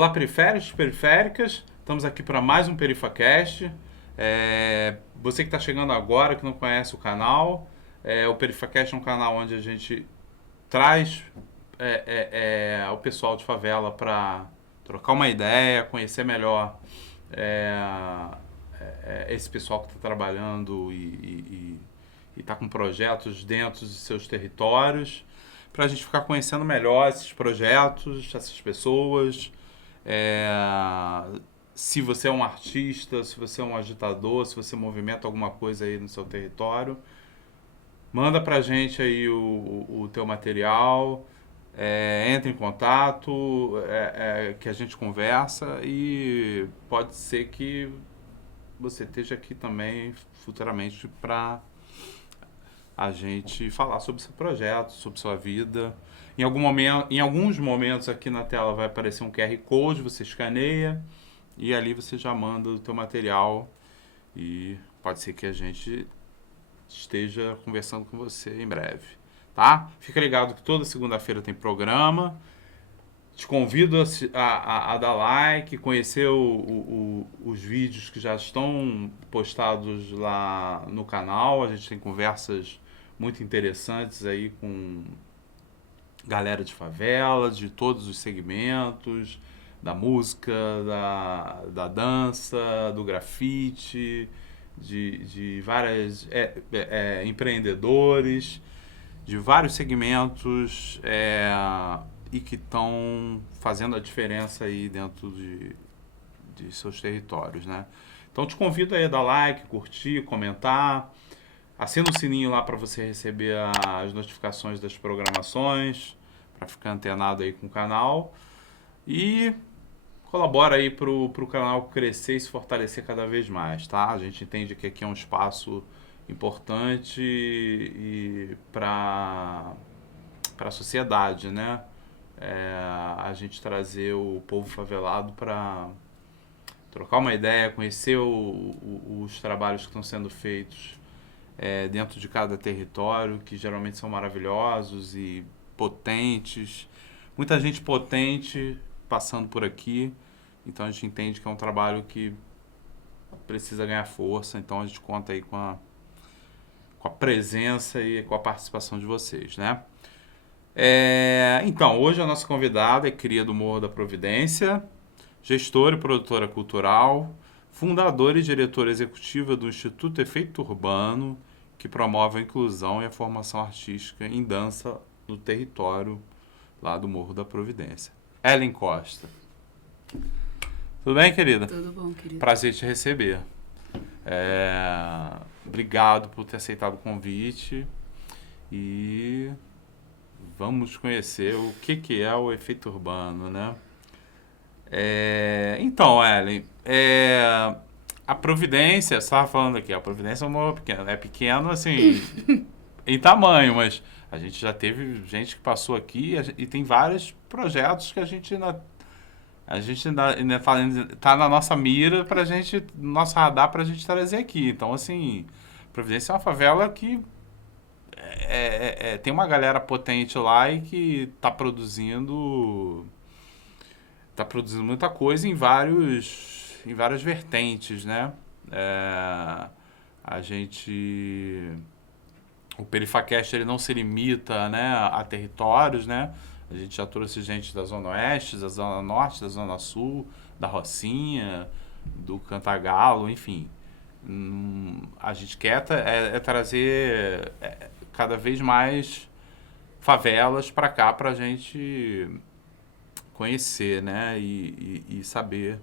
Olá, periféricos, periféricas. Estamos aqui para mais um PerifaCast. Você que está chegando agora, que não conhece o canal, o PerifaCast é um canal onde a gente traz o pessoal de favela para trocar uma ideia, conhecer melhor esse pessoal que está trabalhando e está com projetos dentro de seus territórios, para a gente ficar conhecendo melhor esses projetos, essas pessoas. Se você é um artista, se você é um agitador, se você movimenta alguma coisa aí no seu território, manda pra gente aí o teu material, entre em contato, que a gente conversa, e pode ser que você esteja aqui também futuramente para a gente falar sobre seu projeto, sobre sua vida. Em alguns momentos aqui na tela vai aparecer um QR Code, você escaneia e ali você já manda o teu material e pode ser que a gente esteja conversando com você em breve, tá? Fica ligado que toda segunda-feira tem programa. Te convido a dar like, conhecer os vídeos que já estão postados lá no canal. A gente tem conversas muito interessantes aí com galera de favela, de todos os segmentos, da música, da dança, do grafite, de vários empreendedores, de vários segmentos e que estão fazendo a diferença aí dentro de seus territórios, né? Então te convido aí a dar like, curtir, comentar. Assina o sininho lá para você receber as notificações das programações, para ficar antenado aí com o canal. E colabora aí pro canal crescer e se fortalecer cada vez mais, tá? A gente entende que aqui é um espaço importante e para a sociedade, né? A gente trazer o povo favelado para trocar uma ideia, conhecer os trabalhos que estão sendo feitos dentro de cada território, que geralmente são maravilhosos e potentes. Muita gente potente passando por aqui, então a gente entende que é um trabalho que precisa ganhar força, então a gente conta aí com a presença e com a participação de vocês, né? Então, hoje a nossa convidada é cria do Morro da Providência, gestora e produtora cultural, fundadora e diretora executiva do Instituto Efeito Urbano, que promove a inclusão e a formação artística em dança no território lá do Morro da Providência. Ellen Costa. Tudo bem, querida? Tudo bom, querido. Prazer te receber. Obrigado por ter aceitado o convite e vamos conhecer o que é o efeito urbano, né? Então, Ellen, a Providência, você estava falando aqui, a Providência é um morro pequeno. É pequeno, assim, em tamanho, mas a gente já teve gente que passou aqui e tem vários projetos que a gente ainda tá na nossa mira pra gente, no nosso radar pra gente trazer aqui. Então, assim, Providência é uma favela que tem uma galera potente lá e que tá produzindo muita coisa em várias vertentes, né? O PerifaCast, ele não se limita, né, a territórios, né? A gente já trouxe gente da Zona Oeste, da Zona Norte, da Zona Sul, da Rocinha, do Cantagalo, enfim. A gente quer trazer cada vez mais favelas para cá para a gente conhecer, né? E saber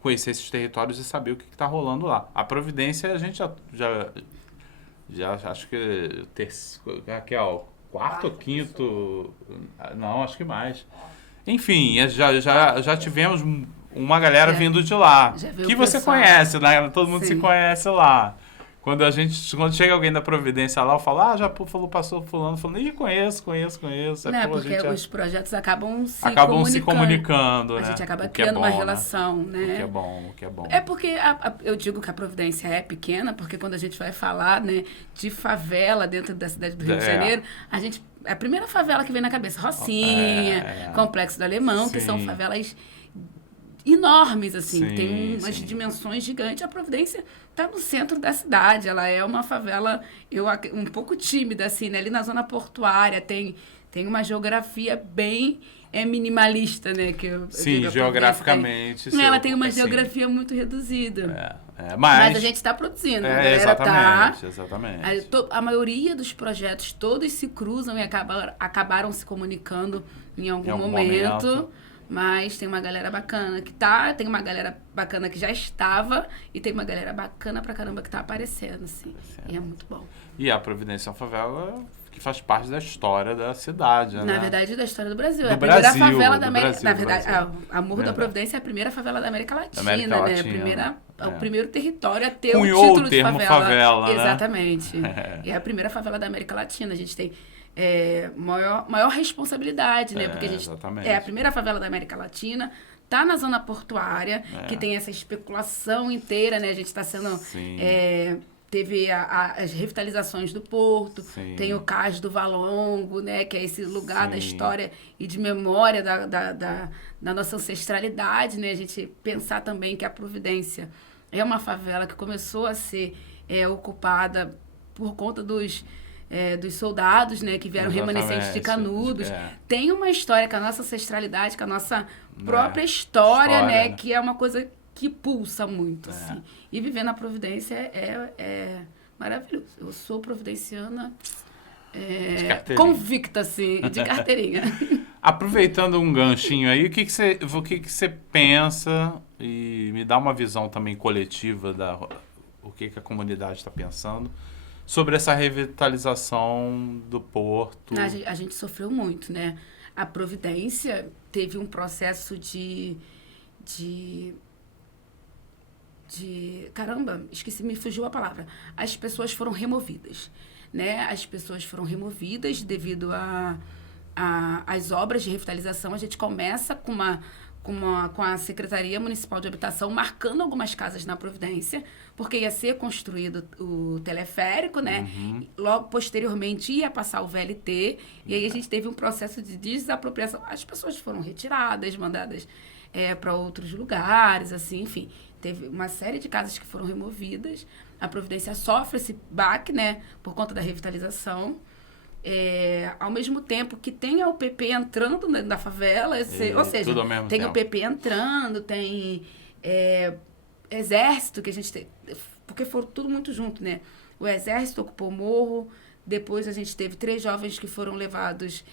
conhecer esses territórios e saber o que está rolando lá. A Providência a gente já acho que aqui é o quarto ou quinto, não, acho que mais. Enfim, já tivemos uma galera vindo de lá, que você conhece, né? Todo mundo se conhece lá. Quando chega alguém da Providência lá, eu falo, já passou fulano, falando, conheço. Né? Porque os projetos acabam se comunicando, né? A gente acaba criando uma relação, né? O que é bom. É porque eu digo que a Providência é pequena, porque quando a gente vai falar, né, de favela dentro da cidade do Rio de Janeiro, a primeira favela que vem na cabeça, Rocinha, Complexo do Alemão, que são favelas enormes, assim, tem umas dimensões gigantes. A Providência está no centro da cidade, ela é uma favela um pouco tímida, assim, né? Ali na zona portuária tem uma geografia bem minimalista, né? Sim, geograficamente. Ela tem uma geografia muito reduzida. Mas a gente está produzindo. Exatamente. A maioria dos projetos, todos se cruzam e acabaram se comunicando em algum momento. Mas tem uma galera bacana que tem uma galera bacana que já estava e tem uma galera bacana pra caramba que tá aparecendo, assim. E é muito bom. E a Providência é uma favela que faz parte da história da cidade, né? Na verdade, da história do Brasil. É a primeira favela da América... Na verdade, a Morro da Providência é a primeira favela da América Latina, né? O primeiro território a ter o título de favela. Né? Exatamente. É a primeira favela da América Latina. A gente tem... maior responsabilidade, né? Porque a gente é a primeira favela da América Latina, tá na zona portuária, que tem essa especulação inteira, né? A gente está sendo... teve as revitalizações do porto, tem o Cais do Valongo, né? Que é esse lugar da história e de memória da nossa ancestralidade, né? A gente pensar também que a Providência é uma favela que começou a ser ocupada por conta dos soldados, né, que vieram remanescentes de Canudos. Tem uma história com a nossa ancestralidade, com a nossa própria história, né, que é uma coisa que pulsa muito, assim. E viver na Providência é maravilhoso. Eu sou providenciana convicta, assim, de carteirinha. Aproveitando um ganchinho aí, o que você pensa, e me dá uma visão também coletiva o que a comunidade está pensando, sobre essa revitalização do porto? A gente sofreu muito, né? A Providência teve um processo de caramba, me fugiu a palavra. As pessoas foram removidas, né? As pessoas foram removidas devido às obras de revitalização. A gente começa com a Secretaria Municipal de Habitação marcando algumas casas na Providência, porque ia ser construído o teleférico, né? Logo, posteriormente, ia passar o VLT, e aí a gente teve um processo de desapropriação. As pessoas foram retiradas, mandadas para outros lugares, assim, enfim. Teve uma série de casas que foram removidas. A Providência sofre esse baque, né? Por conta da revitalização. Ao mesmo tempo que tem a UPP entrando na favela, ou seja, tem o PP entrando, tem Exército, que a gente tem, porque foram tudo muito junto, né? O Exército ocupou o morro, depois a gente teve 3 jovens que foram levados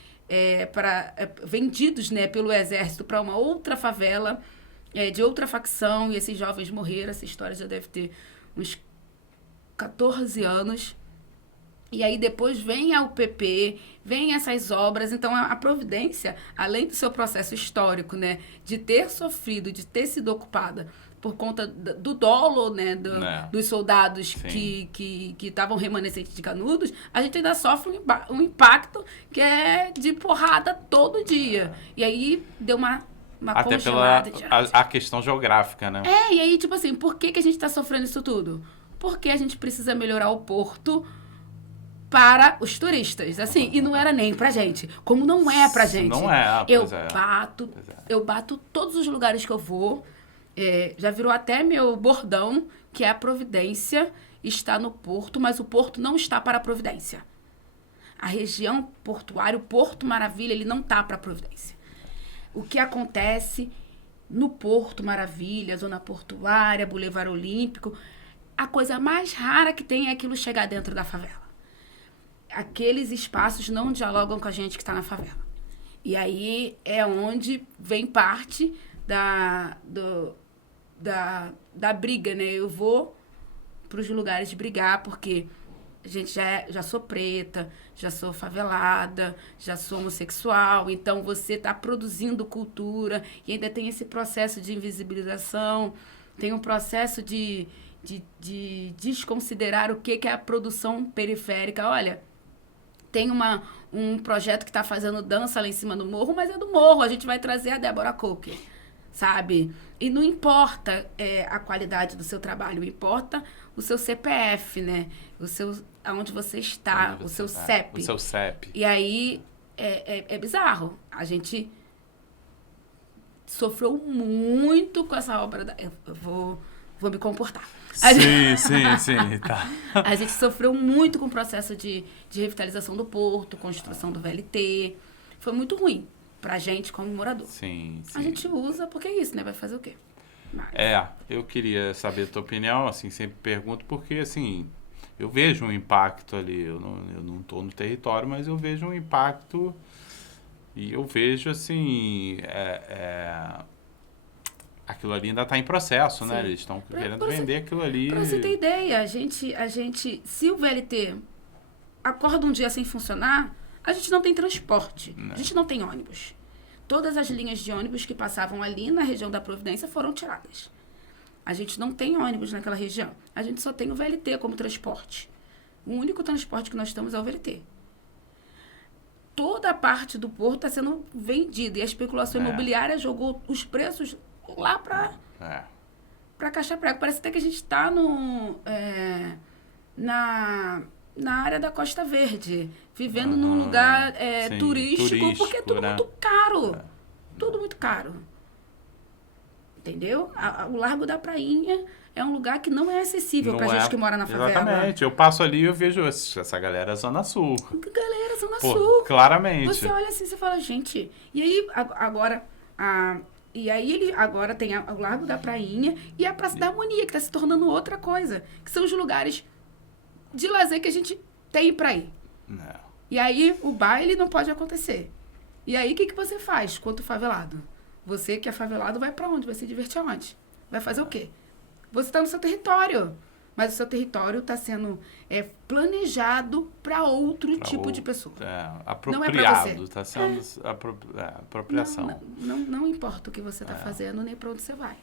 vendidos, né, pelo Exército para uma outra favela, de outra facção, e esses jovens morreram. Essa história já deve ter uns 14 anos. E aí depois vem a UPP, vem essas obras. Então a Providência, além do seu processo histórico, né, de ter sofrido, de ter sido ocupada por conta do dolo, né, dos soldados que estavam remanescentes de Canudos, a gente ainda sofre um impacto que é de porrada todo dia. E aí deu uma até pela a questão geográfica, né? E aí, tipo assim, por que a gente está sofrendo isso tudo? Porque a gente precisa melhorar o porto para os turistas, assim, e não era nem pra gente, como não é pra gente. Não é, eu bato todos os lugares que eu vou, já virou até meu bordão, que é a Providência está no porto, mas o porto não está para a Providência. A região portuária, o Porto Maravilha, ele não está para a Providência. O que acontece no Porto Maravilha, Zona Portuária, Boulevard Olímpico, a coisa mais rara que tem é aquilo chegar dentro da favela. Aqueles espaços não dialogam com a gente que está na favela. E aí é onde vem parte da briga, né? Eu vou para os lugares brigar porque a gente já sou preta, já sou favelada, já sou homossexual, então você está produzindo cultura e ainda tem esse processo de invisibilização, tem um processo de de desconsiderar o que é a produção periférica. Olha, tem um projeto que está fazendo dança lá em cima do morro, mas é do morro, a gente vai trazer a Débora Coker, sabe? E não importa a qualidade do seu trabalho, importa o seu CPF, né? Aonde você está, o seu CEP. O seu CEP. E aí é bizarro. A gente sofreu muito com essa obra. Eu vou me comportar. Sim, tá. A gente sofreu muito com o processo de revitalização do porto, construção do VLT. Foi muito ruim pra gente como morador. Sim. A gente usa porque é isso, né? Vai fazer o quê? Mas... eu queria saber a tua opinião, assim, sempre pergunto, porque, assim, eu vejo um impacto ali, eu não tô no território, mas eu vejo um impacto e eu vejo, assim, aquilo ali ainda está em processo, né? Eles estão querendo vender aquilo ali. Para você ter ideia, a gente, se o VLT acorda um dia sem funcionar, a gente não tem transporte, a gente não tem ônibus. Todas as linhas de ônibus que passavam ali na região da Providência foram tiradas. A gente não tem ônibus naquela região. A gente só tem o VLT como transporte. O único transporte que nós temos é o VLT. Toda a parte do porto está sendo vendida e a especulação imobiliária jogou os preços lá para Caixa Prego. Parece até que a gente está na área da Costa Verde, vivendo num lugar turístico, porque é tudo muito caro. Tudo muito caro. Entendeu? O Largo da Prainha é um lugar que não é acessível pra gente que mora na favela. Exatamente. Eu passo ali e eu vejo essa galera Zona Sul. Galera Zona Sul. Claramente. Você olha assim, você fala, gente... E aí, agora... ele agora tem o Largo da Prainha e a Praça da Harmonia, que está se tornando outra coisa. Que são os lugares de lazer que a gente tem pra ir. Não. E aí, o baile não pode acontecer. E aí, o que você faz quanto favelado? Você que é favelado vai pra onde? Vai se divertir aonde? Vai fazer o quê? Você está no seu território. Mas o seu território está sendo planejado para outro tipo de pessoa. Apropriado. Está sendo apropriação. Não importa o que você está fazendo, nem para onde você vai.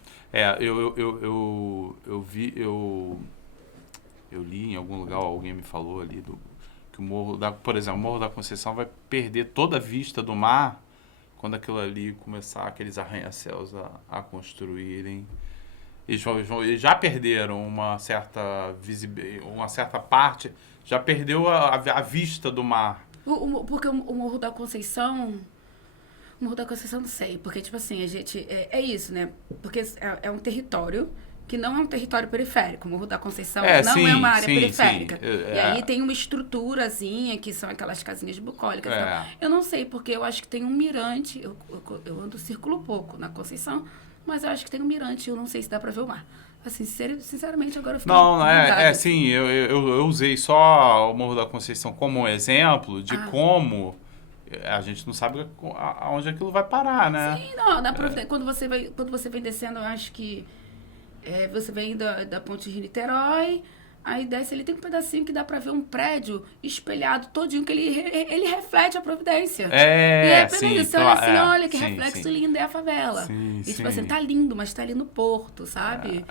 Eu li em algum lugar, alguém me falou ali, que por exemplo, o Morro da Conceição vai perder toda a vista do mar quando aquilo ali começar, aqueles arranha-céus a construírem. Eles já perderam uma certa parte, já perdeu a vista do mar. Porque o Morro da Conceição... O Morro da Conceição não sei, porque, tipo assim, a gente... É isso, né? Porque é um território que não é um território periférico. O Morro da Conceição é uma área periférica. E aí tem uma estruturazinha, que são aquelas casinhas bucólicas. Então, eu não sei, porque eu acho que tem um mirante. Eu circulo pouco na Conceição, mas eu acho que tem um mirante. Eu não sei se dá pra ver o mar. Assim, sinceramente, agora eu fiquei... sim, eu usei só o Morro da Conceição como um exemplo de como... A gente não sabe aonde aquilo vai parar, né? Sim, não. Quando você vem descendo, eu acho que... você vem da Ponte Rio-Niterói, aí desce ali, tem um pedacinho que dá pra ver um prédio espelhado todinho, que ele reflete a Providência. Você olha assim, olha que reflexo lindo é a favela. Tipo assim, tá lindo, mas tá ali no porto, sabe?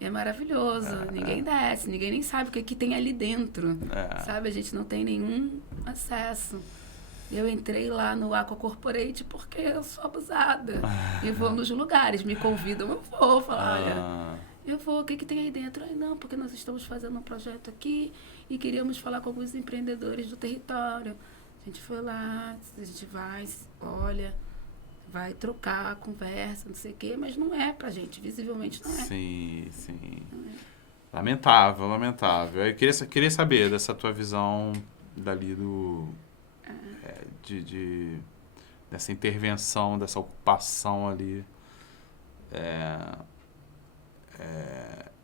É maravilhoso. Ninguém desce, ninguém nem sabe o que tem ali dentro. Sabe? A gente não tem nenhum acesso. Eu entrei lá no Aqua Corporate porque eu sou abusada. Eu vou nos lugares, me convidam, eu vou falar, olha, eu vou, o que tem aí dentro? Aí, não, porque nós estamos fazendo um projeto aqui e queríamos falar com alguns empreendedores do território. A gente foi lá, a gente vai, olha, vai trocar, conversa, não sei o quê, mas não é pra gente, visivelmente não é. Sim. Lamentável. Eu queria saber dessa tua visão dali dessa intervenção, dessa ocupação ali,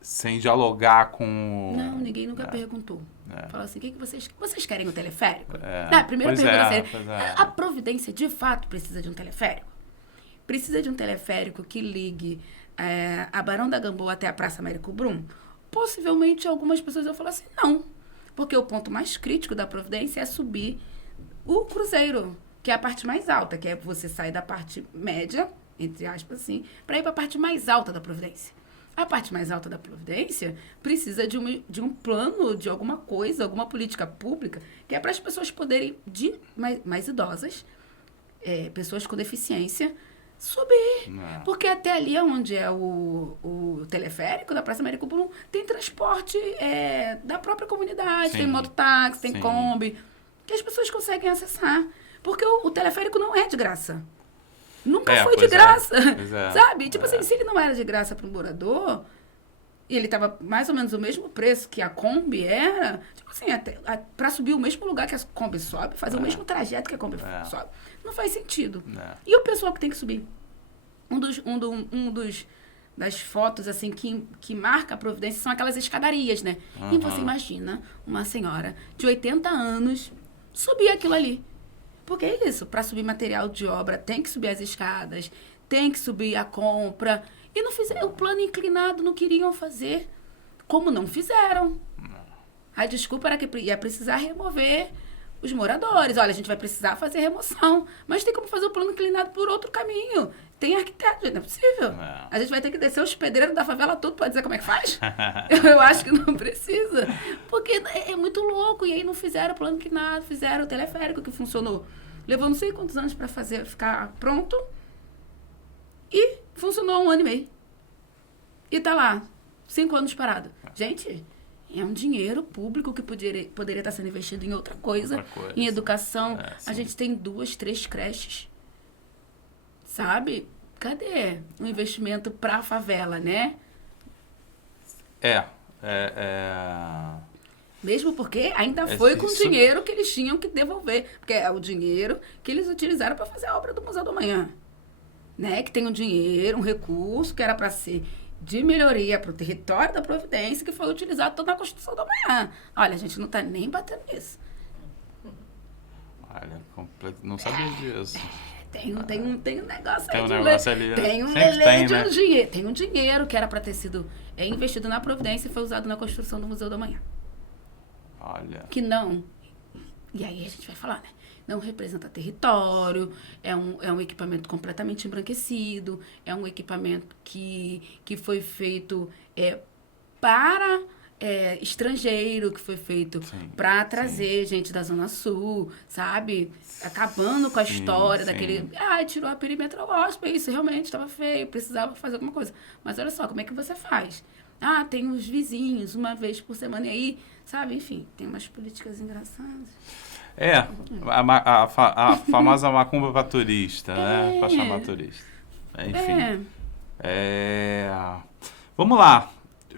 sem dialogar com... Não, ninguém nunca perguntou. Fala assim, o que vocês querem o teleférico? A primeira pergunta seria, a Providência de fato precisa de um teleférico? Precisa de um teleférico que ligue a Barão da Gamboa até a Praça Américo Brum? Possivelmente algumas pessoas vão falar assim, não. Porque o ponto mais crítico da Providência é subir o cruzeiro, que é a parte mais alta, que é você sair da parte média, entre aspas, assim, para ir para a parte mais alta da Providência. A parte mais alta da Previdência precisa de um plano, de alguma coisa, alguma política pública, que é para as pessoas poderem, mais idosas, pessoas com deficiência, subir. Não. Porque até ali onde é o teleférico da Praça Américo Brum, tem transporte da própria comunidade, sim, tem mototáxi, tem, sim, Kombi, que as pessoas conseguem acessar. Porque o teleférico não é de graça. Nunca foi de graça, sabe? Tipo assim, se ele não era de graça para o morador, e ele tava mais ou menos o mesmo preço que a Kombi era, tipo assim, para subir o mesmo lugar que a Kombi sobe, fazer o mesmo trajeto que a Kombi sobe, não faz sentido. E o pessoal que tem que subir? Das fotos, assim, que marca a Providência são aquelas escadarias, né? Uhum. E você imagina uma senhora de 80 anos subir aquilo ali. Porque é isso, para subir material de obra, tem que subir as escadas, tem que subir a compra. E não fizeram, o plano inclinado não queriam fazer, como não fizeram. A desculpa era que ia precisar remover os moradores. Olha, a gente vai precisar fazer remoção, mas tem como fazer o plano inclinado por outro caminho. Tem arquiteto, não é possível. Não. A gente vai ter que descer os pedreiros da favela todo para dizer como é que faz? Eu acho que não precisa. Porque é muito louco. E aí não fizeram o plano inclinado, fizeram o teleférico que funcionou. Levou não sei quantos anos para ficar pronto. E funcionou 1 ano e meio. E tá lá, 5 anos parado. Gente, é um dinheiro público que poderia estar sendo investido em outra coisa. Em educação. A gente tem 2, 3 creches. Sabe? Cadê o investimento para a favela, né? Mesmo porque ainda foi com o dinheiro que eles tinham que devolver. Porque é o dinheiro que eles utilizaram para fazer a obra do Museu do Amanhã. Né? Que tem um dinheiro, um recurso que era para ser de melhoria para o território da Providência, que foi utilizado toda na construção do Amanhã. Olha, a gente não está nem batendo nisso. Olha, não sabia disso. Tem um negócio aí. Tem um lelê de um dinheiro. Tem um dinheiro que era para ter sido investido na Providência e foi usado na construção do Museu do Amanhã. Olha. Que não. E aí a gente vai falar, né? Não representa território, é um equipamento completamente embranquecido, é um equipamento que foi feito para estrangeiro, que foi feito para trazer gente da Zona Sul, sabe? Acabando com a história daquele... tirou a perímetro hóspede, isso realmente estava feio, precisava fazer alguma coisa. Mas olha só, como é que você faz? Tem os vizinhos, uma vez por semana, e aí, sabe? Enfim, tem umas políticas engraçadas. A famosa macumba para turista, né? Para chamar turista. Enfim. Vamos lá.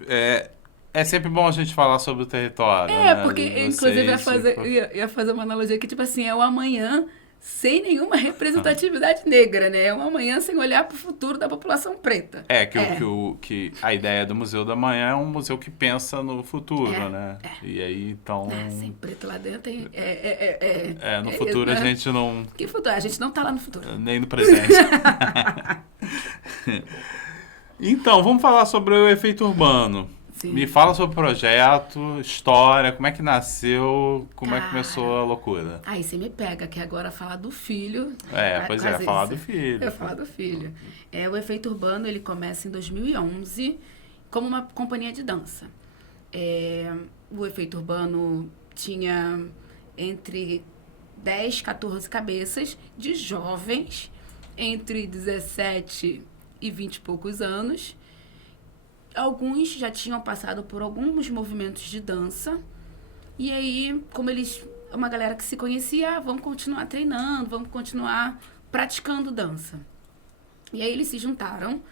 É sempre bom a gente falar sobre o território. Né? Porque, inclusive, ia fazer uma analogia que, tipo assim, é o amanhã sem nenhuma representatividade negra, né? É um amanhã sem olhar para o futuro da população preta. Que a ideia do Museu da Manhã é um museu que pensa no futuro, né? E aí, então... sem preto lá dentro no futuro a gente não... Que futuro? A gente não tá lá no futuro. Nem no presente. Então, vamos falar sobre o efeito urbano. Sim. Me fala sobre o projeto, história, como é que nasceu, como é que começou a loucura. Aí você me pega, que agora falar do filho. Falar do filho. Eu falar do filho. O Efeito Urbano, ele começa em 2011 como uma companhia de dança. O Efeito Urbano tinha entre 10, 14 cabeças de jovens entre 17 e 20 e poucos anos. Alguns já tinham passado por alguns movimentos de dança. E aí, como uma galera que se conhecia, vamos continuar treinando, vamos continuar praticando dança. E aí eles se juntaram,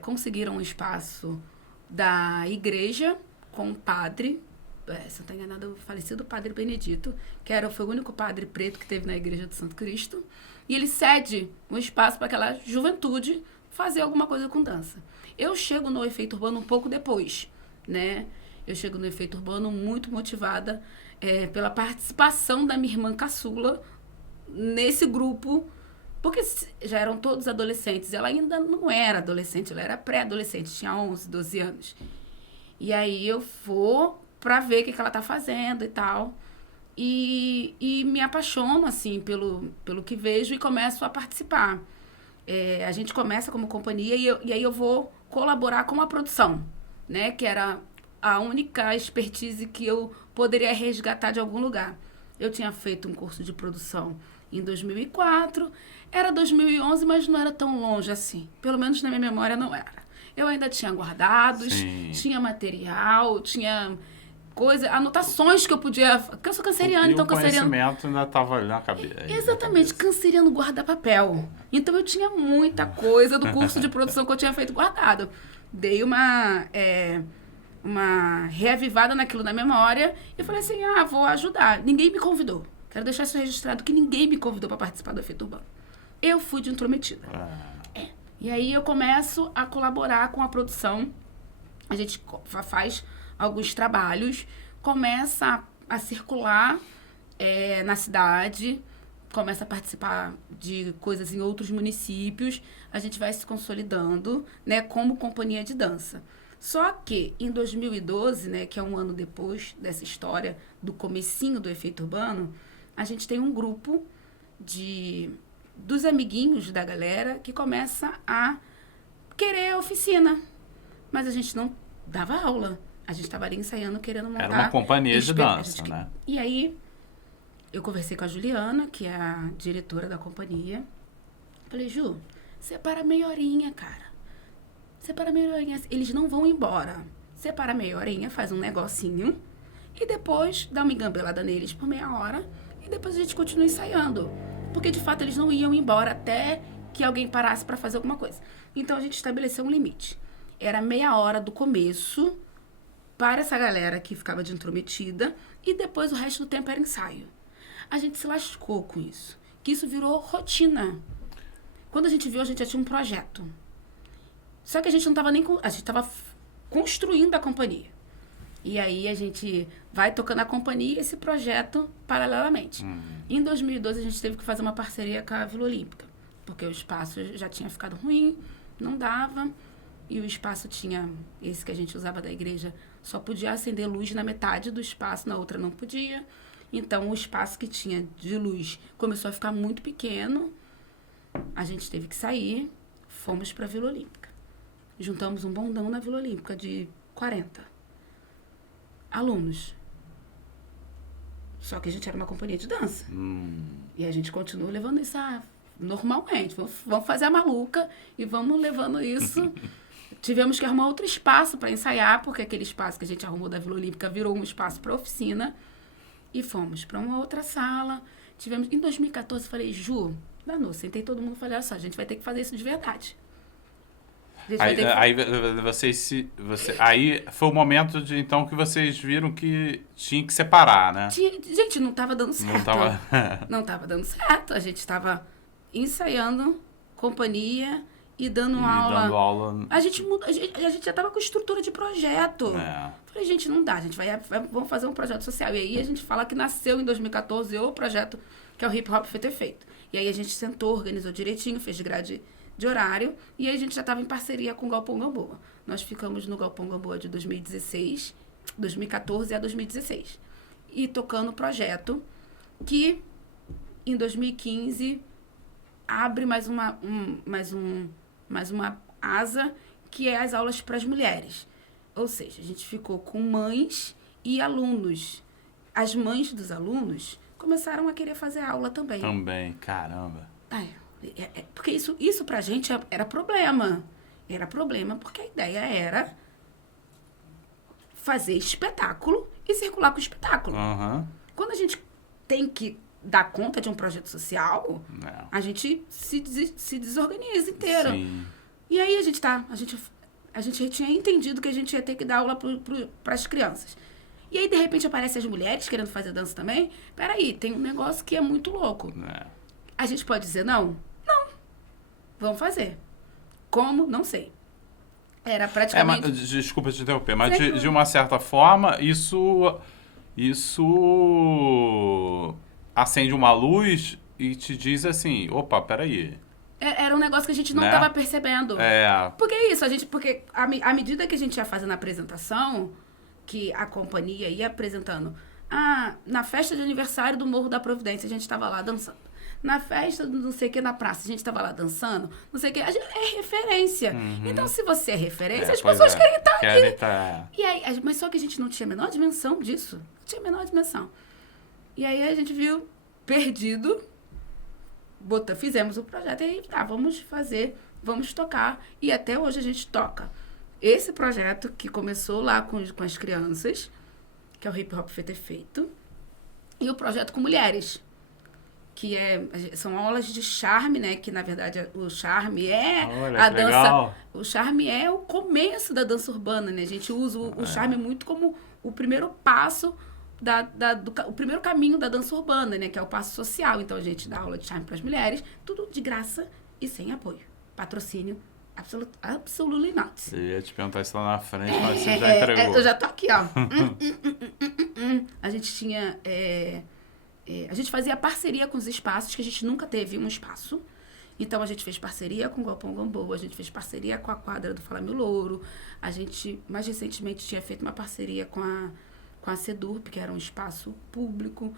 conseguiram um espaço da igreja com o padre, se não estou enganada, o falecido padre Benedito, que foi o único padre preto que teve na igreja do Santo Cristo. E ele cede um espaço para aquela juventude fazer alguma coisa com dança. Eu chego no Efeito Urbano um pouco depois, né? Eu chego no Efeito Urbano muito motivada pela participação da minha irmã caçula nesse grupo, porque já eram todos adolescentes. Ela ainda não era adolescente, ela era pré-adolescente, tinha 11, 12 anos. E aí eu vou para ver o que ela tá fazendo e tal. E me apaixono, assim, pelo que vejo e começo a participar. A gente começa como companhia e aí eu vou colaborar com a produção, né? Que era a única expertise que eu poderia resgatar de algum lugar. Eu tinha feito um curso de produção em 2004, era 2011, mas não era tão longe assim. Pelo menos na minha memória não era. Eu ainda tinha guardados, tinha material, tinha anotações que eu podia... Porque eu sou canceriana, então canceriano... o conhecimento ainda estava ali na cabeça. Exatamente, canceriano guarda papel. Então eu tinha muita coisa do curso de produção que eu tinha feito guardado. Dei uma reavivada naquilo na memória e falei assim, vou ajudar. Ninguém me convidou. Quero deixar isso registrado que ninguém me convidou para participar do Efeito Urbano. Eu fui de intrometida. E aí eu começo a colaborar com a produção. A gente faz alguns trabalhos, começa a circular na cidade, começa a participar de coisas em outros municípios. A gente vai se consolidando, né, como companhia de dança. Só que em 2012, né, que é um ano depois dessa história, do comecinho do Efeito Urbano, a gente tem um grupo dos amiguinhos da galera que começa a querer oficina. Mas a gente não dava aula. A gente estava ali ensaiando, querendo montar... Era uma companhia de dança, né? E aí, eu conversei com a Juliana, que é a diretora da companhia. Falei, Ju, separa meia horinha, cara. Separa meia horinha. Eles não vão embora. Separa meia horinha, faz um negocinho. E depois dá uma engambelada neles por meia hora. E depois a gente continua ensaiando. Porque, de fato, eles não iam embora até que alguém parasse para fazer alguma coisa. Então, a gente estabeleceu um limite. Era meia hora do começo para essa galera que ficava de intrometida. E depois o resto do tempo era ensaio. A gente se lascou com isso. Que isso virou rotina. Quando a gente viu, a gente já tinha um projeto. Só que a gente não estava nem... A gente estava construindo a companhia. E aí a gente vai tocando a companhia e esse projeto paralelamente. Em 2012 a gente teve que fazer uma parceria com a Vila Olímpica. Porque o espaço já tinha ficado ruim, não dava. E o espaço tinha... Esse que a gente usava da igreja só podia acender luz na metade do espaço, na outra não podia. Então o espaço que tinha de luz começou a ficar muito pequeno. A gente teve que sair, fomos para a Vila Olímpica. Juntamos um bondão na Vila Olímpica de 40 alunos. Só que a gente era uma companhia de dança. E a gente continua levando isso normalmente. Vamos fazer a maluca e vamos levando isso. Tivemos que arrumar outro espaço para ensaiar, porque aquele espaço que a gente arrumou da Vila Olímpica virou um espaço para oficina. E fomos para uma outra sala. Em 2014, falei, Ju, danou, sentei todo mundo e falei, olha só, a gente vai ter que fazer isso de verdade. Aí foi o momento então que vocês viram que tinha que separar, né? Gente, não estava dando certo. Não estava dando certo. A gente estava ensaiando companhia e dando aula. A gente já estava com estrutura de projeto. Falei, gente, não dá. Vamos fazer um projeto social. E aí a gente fala que nasceu em 2014 o projeto que é o Hip Hop Feito Efeito. E aí a gente sentou, organizou direitinho, fez grade de horário, e aí a gente já estava em parceria com o Galpão Gamboa. Nós ficamos no Galpão Gamboa de 2014 a 2016. E tocando o projeto que, em 2015, abre mais uma asa, que é as aulas para as mulheres. Ou seja, a gente ficou com mães e alunos. As mães dos alunos começaram a querer fazer aula também. Também, caramba. Porque isso pra gente era problema. Era problema porque a ideia era fazer espetáculo e circular com o espetáculo. Quando a gente tem que dar conta de um projeto social, a gente se desorganiza inteiro. Sim. E aí a gente tinha entendido que a gente ia ter que dar aula para as crianças. E aí, de repente, aparecem as mulheres querendo fazer dança também. Peraí, tem um negócio que é muito louco. A gente pode dizer não? Não. Vamos fazer. Como? Não sei. Era praticamente... Mas, desculpa te interromper, mas de uma certa forma, isso acende uma luz e te diz assim, opa, peraí. Era um negócio que a gente não estava percebendo. Porque é isso, porque à medida que a gente ia fazendo a apresentação, que a companhia ia apresentando na festa de aniversário do Morro da Providência, a gente estava lá dançando. Na festa do não sei o que na praça, a gente estava lá dançando, não sei o que, é referência. Então, se você é referência, as pessoas querem estar ali. E aí, mas só que a gente não tinha a menor dimensão disso. Não tinha a menor dimensão. E aí a gente viu, perdido, fizemos o projeto e aí, vamos tocar. E até hoje a gente toca. Esse projeto que começou lá com as crianças, que é o Hip Hop Feito e Feito, e o projeto com mulheres, que são aulas de charme, né? Que, na verdade, o charme é a dança... Legal. O charme é o começo da dança urbana, né? A gente usa o charme muito como o primeiro passo, o primeiro caminho da dança urbana, né? Que é o passo social. Então, a gente dá aula de charme para as mulheres, tudo de graça e sem apoio. Patrocínio, absolutely not. Eu ia te perguntar isso lá na frente, mas você já entregou. Eu já tô aqui, ó. A gente tinha... a gente fazia parceria com os espaços, que a gente nunca teve um espaço. Então, a gente fez parceria com o Galpão Gamboa, a gente fez parceria com a quadra do Fala Meu Louro. A gente, mais recentemente, tinha feito uma parceria com a Sedurp, que era um espaço público.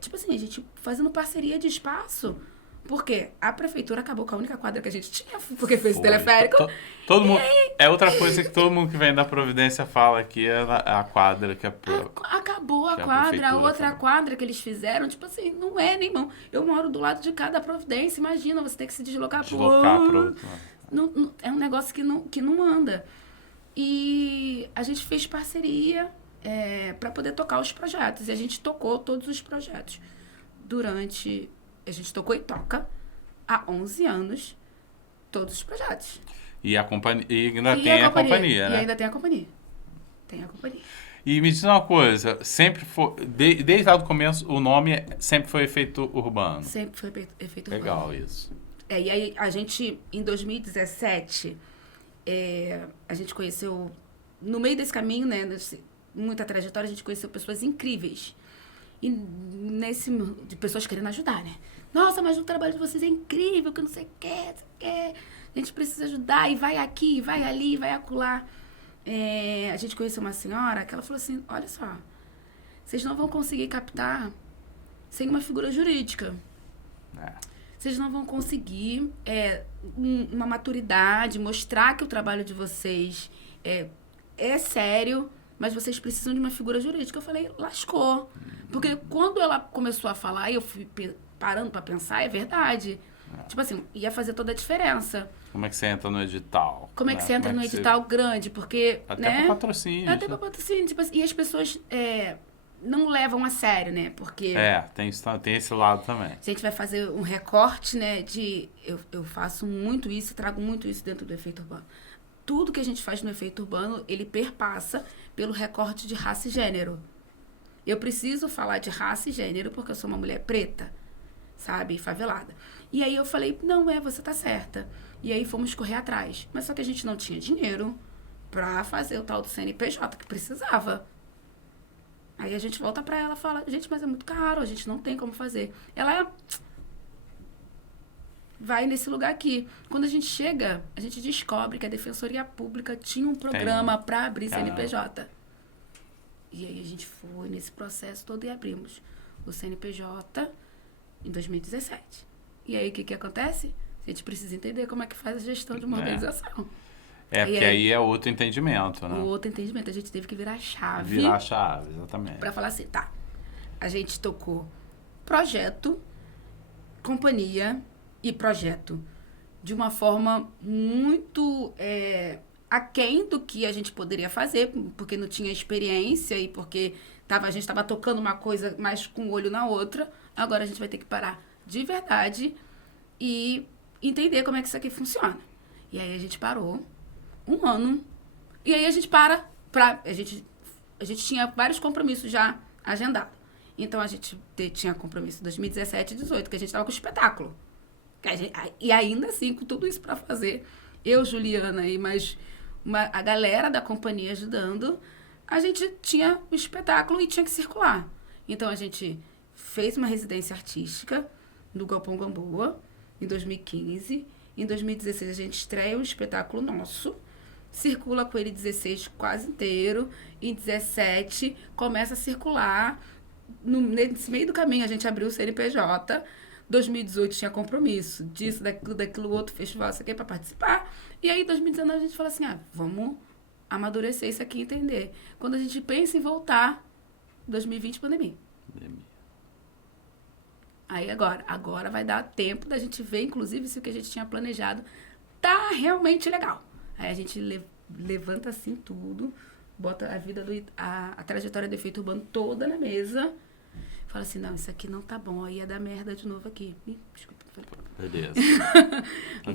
Tipo assim, a gente fazendo parceria de espaço, porque a prefeitura acabou com a única quadra que a gente tinha, porque fez o teleférico. Todo mundo, é outra coisa que todo mundo que vem da Providência fala aqui, é a quadra que acabou a quadra, a outra quadra que eles fizeram, tipo assim, não é nem mão. Eu moro do lado de cada Providência, imagina, você ter que se deslocar pro outro. Não, é um negócio que não anda. E a gente fez parceria para poder tocar os projetos, e a gente tocou todos os projetos. A gente tocou e toca há 11 anos todos os projetos. E a companhia, ainda tem a companhia, né? E ainda tem a companhia. Tem a companhia. E me diz uma coisa, sempre foi, desde lá do começo, o nome sempre foi Efeito Urbano. Sempre foi Efeito Urbano. Legal isso. E aí a gente, em 2017, a gente conheceu, no meio desse caminho, né, muita trajetória, a gente conheceu pessoas incríveis. E de pessoas querendo ajudar, né? Nossa, mas o trabalho de vocês é incrível, que não sei o que. A gente precisa ajudar, e vai aqui, vai ali, vai acolá. A gente conheceu uma senhora que ela falou assim, olha só, vocês não vão conseguir captar sem uma figura jurídica. Vocês não vão conseguir uma maturidade, mostrar que o trabalho de vocês é sério, mas vocês precisam de uma figura jurídica. Eu falei, lascou. Porque quando ela começou a falar, e eu fui parando para pensar, é verdade. Tipo assim, ia fazer toda a diferença. Como é que você entra no edital? Como é que você entra no edital grande? Porque, até para patrocínio. Até para patrocínio. Tipo assim, e as pessoas não levam a sério, né? Porque... tem esse lado também. A gente vai fazer um recorte, né? Eu faço muito isso, trago muito isso dentro do Efeito Urbano. Tudo que a gente faz no Efeito Urbano, ele perpassa pelo recorte de raça e gênero. Eu preciso falar de raça e gênero porque eu sou uma mulher preta, sabe? Favelada. E aí eu falei, não, você tá certa. E aí fomos correr atrás. Mas só que a gente não tinha dinheiro pra fazer o tal do CNPJ que precisava. Aí a gente volta pra ela e fala, gente, mas é muito caro, a gente não tem como fazer. Ela vai nesse lugar aqui. Quando a gente chega, a gente descobre que a Defensoria Pública tinha um programa pra abrir CNPJ. E aí a gente foi nesse processo todo e abrimos o CNPJ em 2017. E aí o que acontece? A gente precisa entender como é que faz a gestão de uma organização. Porque aí é outro entendimento, né? O outro entendimento. A gente teve que virar a chave. Virar a chave, exatamente. Pra falar assim, tá. A gente tocou projeto, companhia e projeto de uma forma muito aquém do que a gente poderia fazer, porque não tinha experiência e porque a gente estava tocando uma coisa mais com o olho na outra. Agora a gente vai ter que parar de verdade e entender como é que isso aqui funciona. E aí a gente parou 1 ano. E aí a gente a gente tinha vários compromissos já agendados. Então a gente tinha compromisso em 2017 e 2018, que a gente estava com o espetáculo. E ainda assim, com tudo isso para fazer, eu, Juliana e mais a galera da companhia ajudando, a gente tinha o espetáculo e tinha que circular. Então a gente fez uma residência artística no Galpão Gamboa em 2015. Em 2016 a gente estreia um espetáculo nosso circula com ele 16 quase inteiro, em 17 começa a circular, nesse meio do caminho a gente abriu o CNPJ, 2018 tinha compromisso disso, daquilo outro festival, isso aqui para participar, e aí em 2019 a gente fala assim, vamos amadurecer isso aqui e entender. Quando a gente pensa em voltar, 2020, pandemia. Aí agora vai dar tempo da gente ver, inclusive, se o que a gente tinha planejado tá realmente legal. Aí a gente levanta assim tudo, bota a vida a trajetória do efeito urbano toda na mesa, fala assim, não, isso aqui não tá bom, aí ia dar merda de novo aqui. Desculpa. Beleza.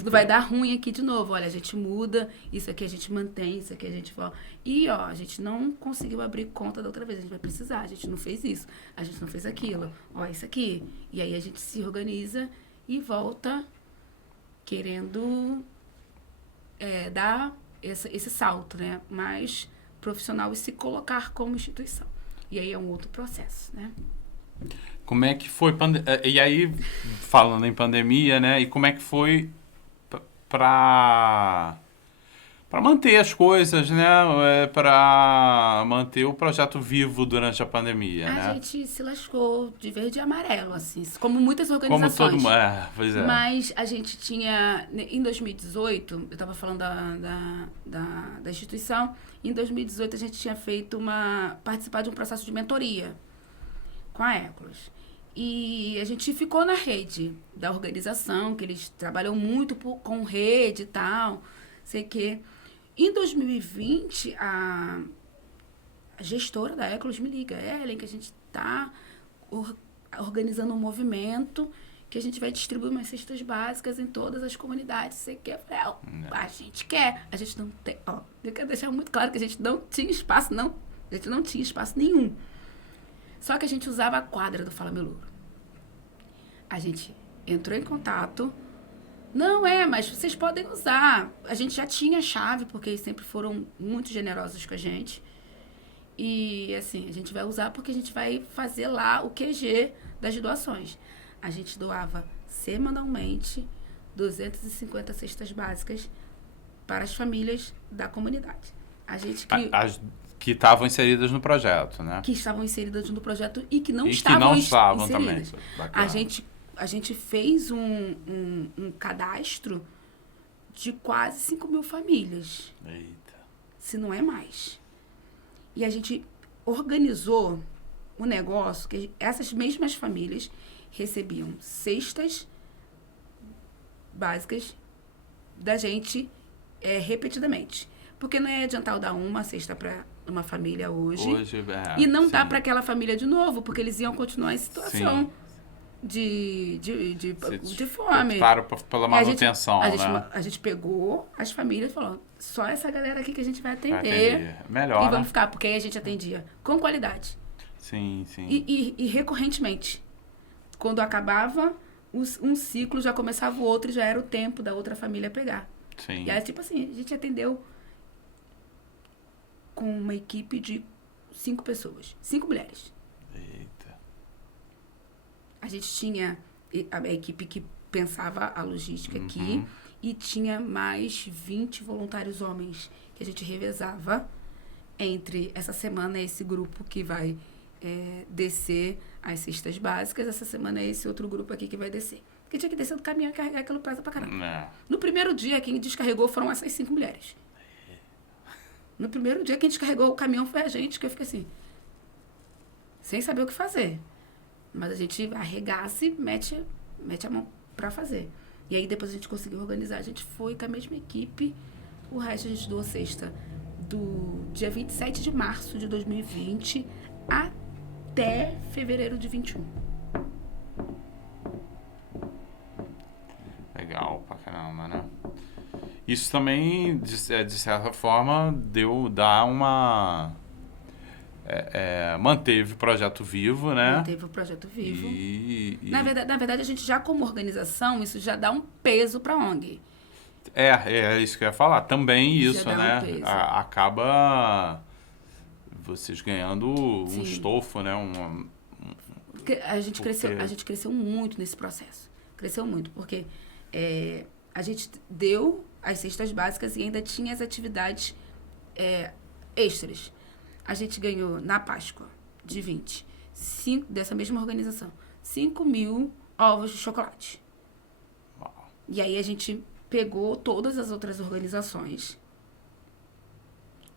Vai dar ruim aqui de novo. Olha, a gente muda, isso aqui a gente mantém, isso aqui a gente... E, a gente não conseguiu abrir conta da outra vez. A gente vai precisar, a gente não fez isso, a gente não fez aquilo. Isso aqui. E aí a gente se organiza e volta querendo dar esse salto, né? Mais profissional e se colocar como instituição. E aí é um outro processo, né? Como é que foi... E aí, falando em pandemia, né? E como é que foi para manter as coisas, né? Para manter o projeto vivo durante a pandemia, né? A gente se lascou de verde e amarelo, assim. Como muitas organizações. Como todo mundo. Pois é. Mas a gente tinha... Em 2018, eu estava falando da instituição. Em 2018, a gente tinha feito participar de um processo de mentoria com a Ecolos. E a gente ficou na rede da organização, que eles trabalham muito com rede e tal, sei que. Em 2020, a gestora da Ecolos me liga, Ellen, que a gente está organizando um movimento que a gente vai distribuir umas cestas básicas em todas as comunidades, sei que. A gente quer, a gente não tem... eu quero deixar muito claro que a gente não tinha espaço, a gente não tinha espaço nenhum. Só que a gente usava a quadra do Fala Meu Louro. A gente entrou em contato. Não mas vocês podem usar. A gente já tinha chave, porque eles sempre foram muito generosos com a gente. E, assim, a gente vai usar porque a gente vai fazer lá o QG das doações. A gente doava semanalmente 250 cestas básicas para as famílias da comunidade. A gente criou... Que estavam inseridas no projeto, né? Que estavam inseridas no projeto e que não e estavam que não estavam inseridas. Também. A gente fez um cadastro de quase 5.000 famílias. Eita. Se não é mais. E a gente organizou o negócio que essas mesmas famílias recebiam cestas básicas da gente repetidamente. Porque não é adiantar eu dar uma cesta para uma família hoje e não dar para aquela família de novo, porque eles iam continuar em situação de fome. Pela manutenção, a gente pegou as famílias e falou, só essa galera aqui que a gente vai atender. Melhor, e vamos ficar, porque aí a gente atendia com qualidade. Sim. E recorrentemente. Quando acabava um ciclo, já começava o outro e já era o tempo da outra família pegar. Sim. E aí, tipo assim, a gente atendeu com uma equipe de 5 pessoas. 5 mulheres. Eita. A gente tinha a equipe que pensava a logística aqui e tinha mais 20 voluntários homens que a gente revezava entre essa semana esse grupo que vai descer as cestas básicas, essa semana é esse outro grupo aqui que vai descer. Porque tinha que descer do caminhão e carregar aquilo pesa pra caramba. No primeiro dia, quem descarregou foram essas 5 mulheres. No primeiro dia, quem descarregou o caminhão foi a gente, que eu fiquei assim, sem saber o que fazer. Mas a gente arregaça e mete a mão pra fazer. E aí, depois a gente conseguiu organizar. A gente foi com a mesma equipe. O resto a gente doou cesta do dia 27 de março de 2020 até fevereiro de 21. Legal pra caramba, né? Isso também, de certa forma, manteve o projeto vivo, né? Manteve o projeto vivo. Na verdade, a gente já como organização, isso já dá um peso para a ONG. É isso que eu ia falar. Também isso, né? Acaba vocês ganhando um estofo, né? A gente cresceu muito nesse processo. Cresceu muito, porque a gente deu as cestas básicas e ainda tinha as atividades extras. A gente ganhou, na Páscoa de 20, dessa mesma organização, 5.000 ovos de chocolate. Uau. E aí a gente pegou todas as outras organizações,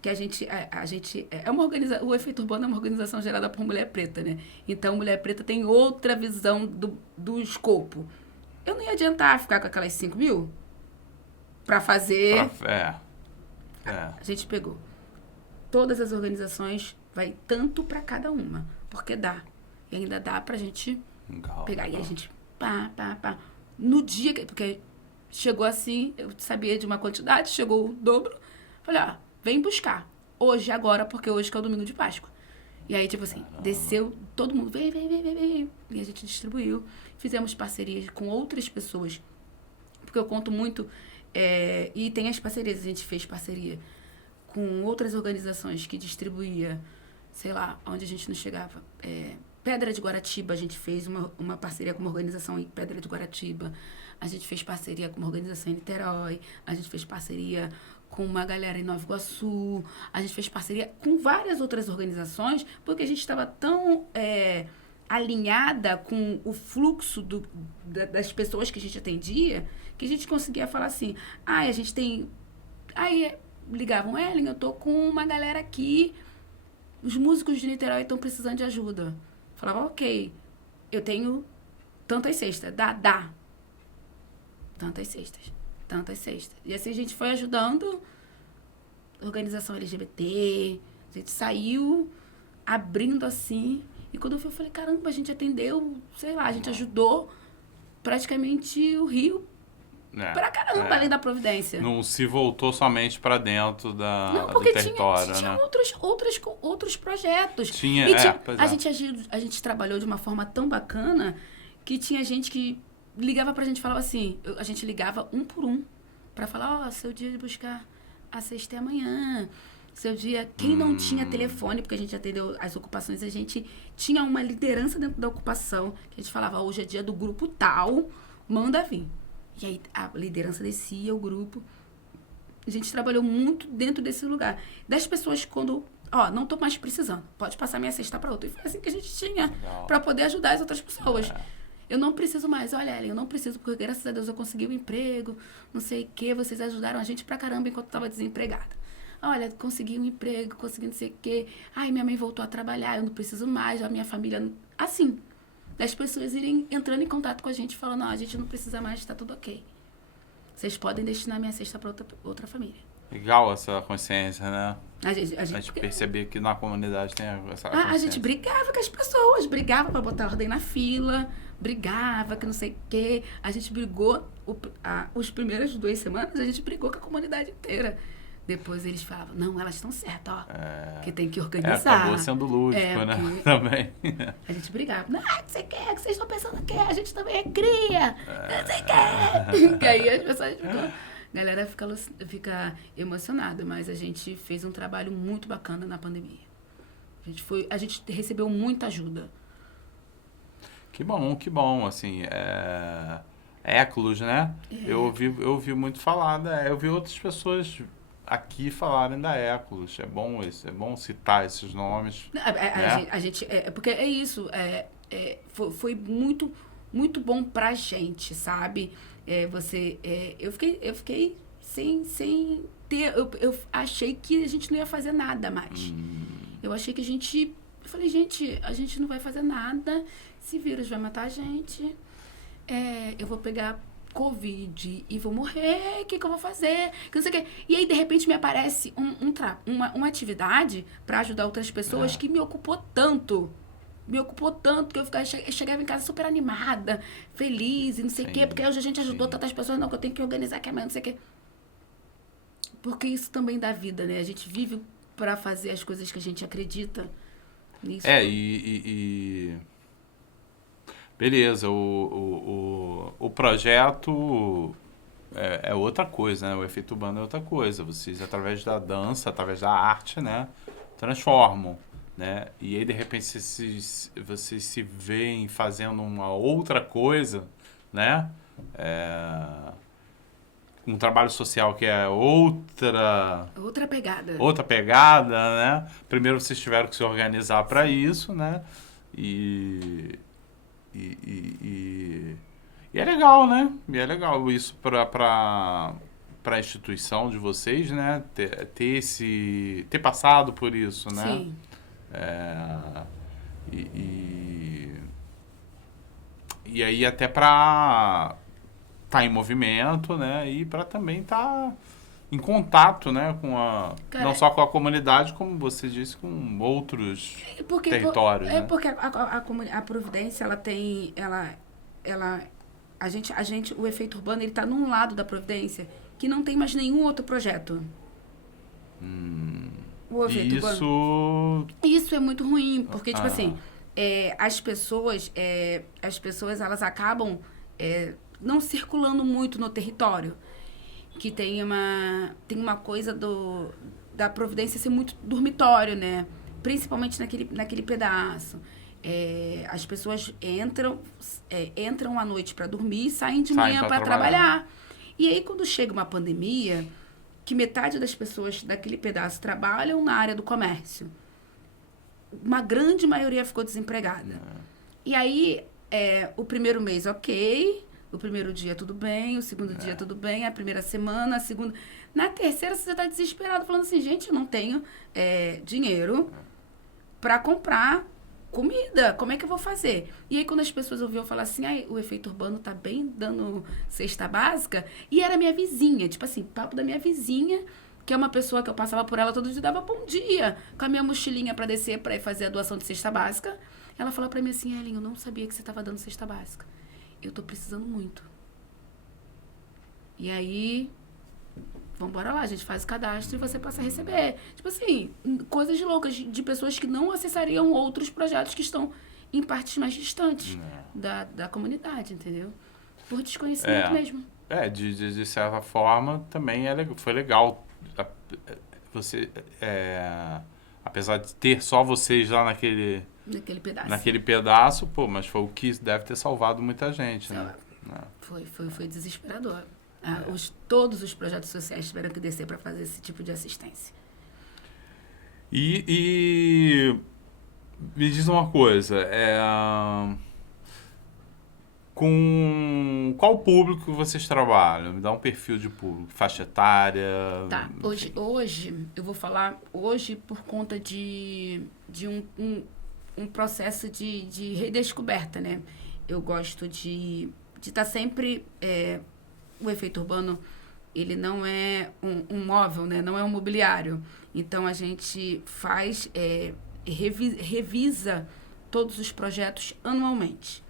que a gente é uma organização, o Efeito Urbano é uma organização gerada por Mulher Preta, né? Então, Mulher Preta tem outra visão do escopo. Eu não ia adiantar ficar com aquelas 5.000 para fazer... A gente pegou todas as organizações, vai tanto para cada uma, porque dá. E ainda dá pra gente pegar. E a gente, pá. No dia que... Porque chegou assim, eu sabia de uma quantidade, chegou o dobro. Falei, vem buscar. Hoje, agora, porque hoje que é o domingo de Páscoa. E aí, tipo assim, desceu, todo mundo, vem. E a gente distribuiu. Fizemos parcerias com outras pessoas. Porque eu conto muito... e tem as parcerias, a gente fez parceria com outras organizações que distribuía, sei lá, onde a gente não chegava. Pedra de Guaratiba, a gente fez uma parceria com uma organização em Pedra de Guaratiba. A gente fez parceria com uma organização em Niterói. A gente fez parceria com uma galera em Nova Iguaçu. A gente fez parceria com várias outras organizações, porque a gente estava tão alinhada com o fluxo das pessoas que a gente atendia, que a gente conseguia falar assim, a gente tem... Aí ligavam, Ellen, eu tô com uma galera aqui, os músicos de Niterói estão precisando de ajuda. Falava, ok, eu tenho tantas cestas, dá. Tantas cestas. E assim a gente foi ajudando organização LGBT, a gente saiu abrindo assim, e quando eu falei, caramba, a gente atendeu, sei lá, a gente ajudou praticamente o Rio pra caramba, além da Providência. Não se voltou somente para dentro do território, tinha né? outros projetos. Tinha, a gente trabalhou de uma forma tão bacana que tinha gente que ligava pra gente e falava assim, a gente ligava um por um pra falar, seu dia de buscar a cesta é amanhã. Seu dia, quem não tinha telefone, porque a gente atendeu as ocupações, a gente tinha uma liderança dentro da ocupação, que a gente falava, hoje é dia do grupo tal, manda vir. E aí a liderança descia, o grupo. A gente trabalhou muito dentro desse lugar. Das pessoas quando, não tô mais precisando, pode passar minha cesta para outra. E foi assim que a gente tinha, para poder ajudar as outras pessoas. Eu não preciso mais, olha, Ellen, eu não preciso, porque graças a Deus eu consegui um emprego, não sei o quê, vocês ajudaram a gente pra caramba enquanto eu tava desempregada. Olha, consegui um emprego, consegui não sei o quê. Ai, minha mãe voltou a trabalhar, eu não preciso mais, a minha família... Assim, das pessoas irem entrando em contato com a gente, falando, a gente não precisa mais, tá tudo ok. Vocês podem destinar minha cesta pra outra família. Legal essa consciência, né? A gente percebia que na comunidade tem essa consciência. A gente brigava com as pessoas, brigava pra botar ordem na fila, brigava que não sei o quê. A gente brigou, os primeiras 2 semanas, a gente brigou com a comunidade inteira. Depois eles falavam, não, elas estão certas, que tem que organizar. Acabou sendo lúdico, né? Também. A gente brigava, não sei o que vocês estão pensando o quê? A gente também é cria, não sei o quê. Que aí as pessoas ficam... A galera fica emocionada, mas a gente fez um trabalho muito bacana na pandemia. A gente recebeu muita ajuda. Que bom, assim, Éculos, né? Eu ouvi muito falar, eu vi outras pessoas aqui falarem da Éculos. É bom citar esses nomes. Porque é isso, foi muito, muito bom pra gente, sabe? Eu fiquei sem ter... Eu achei que a gente não ia fazer nada mais. Eu achei que eu falei, gente, a gente não vai fazer nada. Esse vírus vai matar a gente. Eu vou pegar Covid e vou morrer. O que eu vou fazer? Que não sei o quê. E aí, de repente, me aparece uma atividade para ajudar outras pessoas que me ocupou tanto. Que eu chegava em casa super animada, feliz e não sei o quê, porque hoje a gente ajudou tantas pessoas, não, que eu tenho que organizar que amanhã não sei o quê. Porque isso também dá vida, né? A gente vive para fazer as coisas que a gente acredita nisso. Beleza, o projeto é outra coisa, né? O Efeito Urbano é outra coisa. Vocês, através da dança, através da arte, né? Transformam. Né? E aí, de repente, vocês se veem fazendo uma outra coisa, né? um trabalho social que é outra pegada. Outra pegada, né? Primeiro vocês tiveram que se organizar para isso, né? E é legal, né? E é legal isso para a instituição de vocês, né? Ter passado por isso, né? Sim. E aí até para estar em movimento, né? E para também estar em contato, né? Com não só com a comunidade, como você disse, com outros territórios. É, né? Porque a Providência, ela tem... o Efeito Urbano, ele está num lado da Providência que não tem mais nenhum outro projeto. O Efeito Urbano. Isso é muito ruim, porque, tipo assim, as pessoas, elas acabam não circulando muito no território. Que tem uma coisa da Providência ser muito dormitório, né? Principalmente naquele pedaço. As pessoas entram à noite para dormir e saem de manhã para trabalhar. E aí, quando chega uma pandemia, que metade das pessoas daquele pedaço trabalham na área do comércio, uma grande maioria ficou desempregada. E aí, o primeiro mês, ok, o primeiro dia tudo bem, o segundo dia tudo bem, a primeira semana, a segunda... Na terceira, você está desesperado, falando assim, gente, eu não tenho dinheiro para comprar comida, como é que eu vou fazer? E aí, quando as pessoas ouviam falar assim, o Efeito Urbano tá bem dando cesta básica, e era minha vizinha, tipo assim, papo da minha vizinha, que é uma pessoa que eu passava por ela todo dia, dava bom dia, com a minha mochilinha para descer, para ir fazer a doação de cesta básica. Ela falou para mim assim, Ellen, eu não sabia que você estava dando cesta básica. Eu tô precisando muito. E aí, vambora lá, a gente faz o cadastro e você passa a receber. Tipo assim, coisas loucas de pessoas que não acessariam outros projetos que estão em partes mais distantes da comunidade, entendeu? Por desconhecimento mesmo. De certa forma, também foi legal. Você, apesar de ter só vocês lá naquele pedaço, pô, mas foi o que deve ter salvado muita gente, né? Foi desesperador. Todos os projetos sociais tiveram que descer para fazer esse tipo de assistência. E me diz uma coisa, com qual público vocês trabalham? Me dá um perfil de público, faixa etária... Tá, hoje eu vou falar por conta de um processo de redescoberta, né? Eu gosto de estar sempre... o Efeito Urbano, ele não é um móvel, né? Não é um mobiliário. Então, a gente revisa todos os projetos anualmente.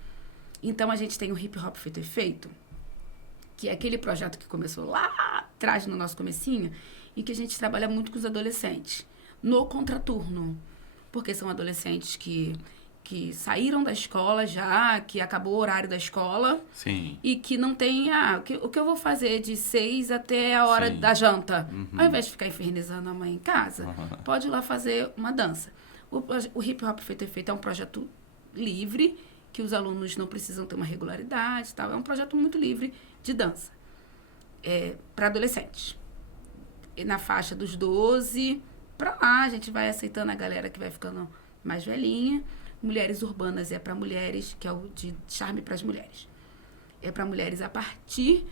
Então, a gente tem o Hip Hop Feito Efeito, que é aquele projeto que começou lá atrás, no nosso comecinho, e que a gente trabalha muito com os adolescentes, no contraturno. Porque são adolescentes que saíram da escola já, que acabou o horário da escola. Sim. E que não tem... o que eu vou fazer de 6 até a hora da janta? Uhum. Ao invés de ficar infernizando a mãe em casa, pode ir lá fazer uma dança. O Hip Hop Feito Efeito é um projeto livre, que os alunos não precisam ter uma regularidade e tal. É um projeto muito livre de dança. Para adolescentes. E na faixa dos 12 para lá, a gente vai aceitando a galera que vai ficando mais velhinha. Mulheres urbanas é para mulheres, que é o de charme para as mulheres. É para mulheres a partir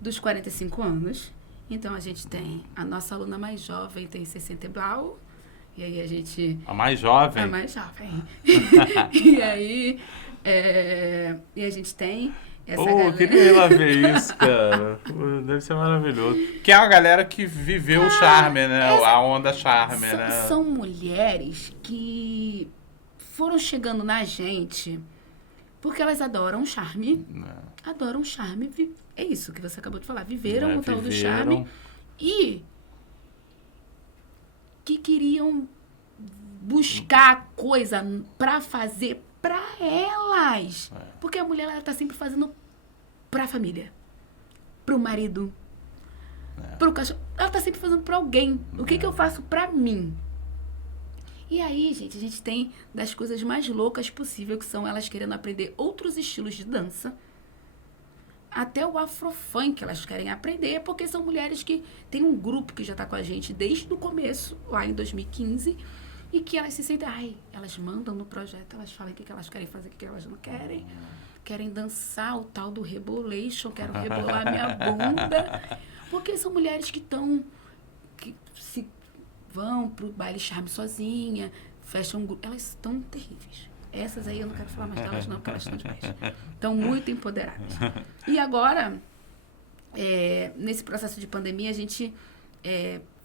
dos 45 anos. Então, a gente tem a nossa aluna mais jovem, tem 60 e blau. E aí, a gente... A mais jovem? A mais jovem. E aí, e a gente tem essa galera... Eu queria ir lá ver isso, cara. Deve ser maravilhoso. Que é uma galera que viveu o charme, né? A onda charme, né? São mulheres que... foram chegando na gente porque elas adoram o charme. Adoram o charme. É isso que você acabou de falar. Viveram o tal do charme. E que queriam buscar coisa pra fazer pra elas. Porque a mulher, ela tá sempre fazendo pra família. Pro marido. Pro cachorro. Ela tá sempre fazendo pra alguém. O que eu faço pra mim? E aí, gente, a gente tem das coisas mais loucas possível, que são elas querendo aprender outros estilos de dança. até o afrofunk elas querem aprender, porque são mulheres que tem um grupo que já está com a gente desde o começo, lá em 2015, e que elas se sentem, elas mandam no projeto, elas falam o que elas querem fazer, o que elas não querem. Querem dançar o tal do rebolation, quero rebolar minha bunda. Porque são mulheres que vão pro baile charme sozinha, fecham um grupo. Elas estão terríveis. Essas aí eu não quero falar mais delas não, porque elas estão demais. Estão muito empoderadas. E agora, nesse processo de pandemia, a gente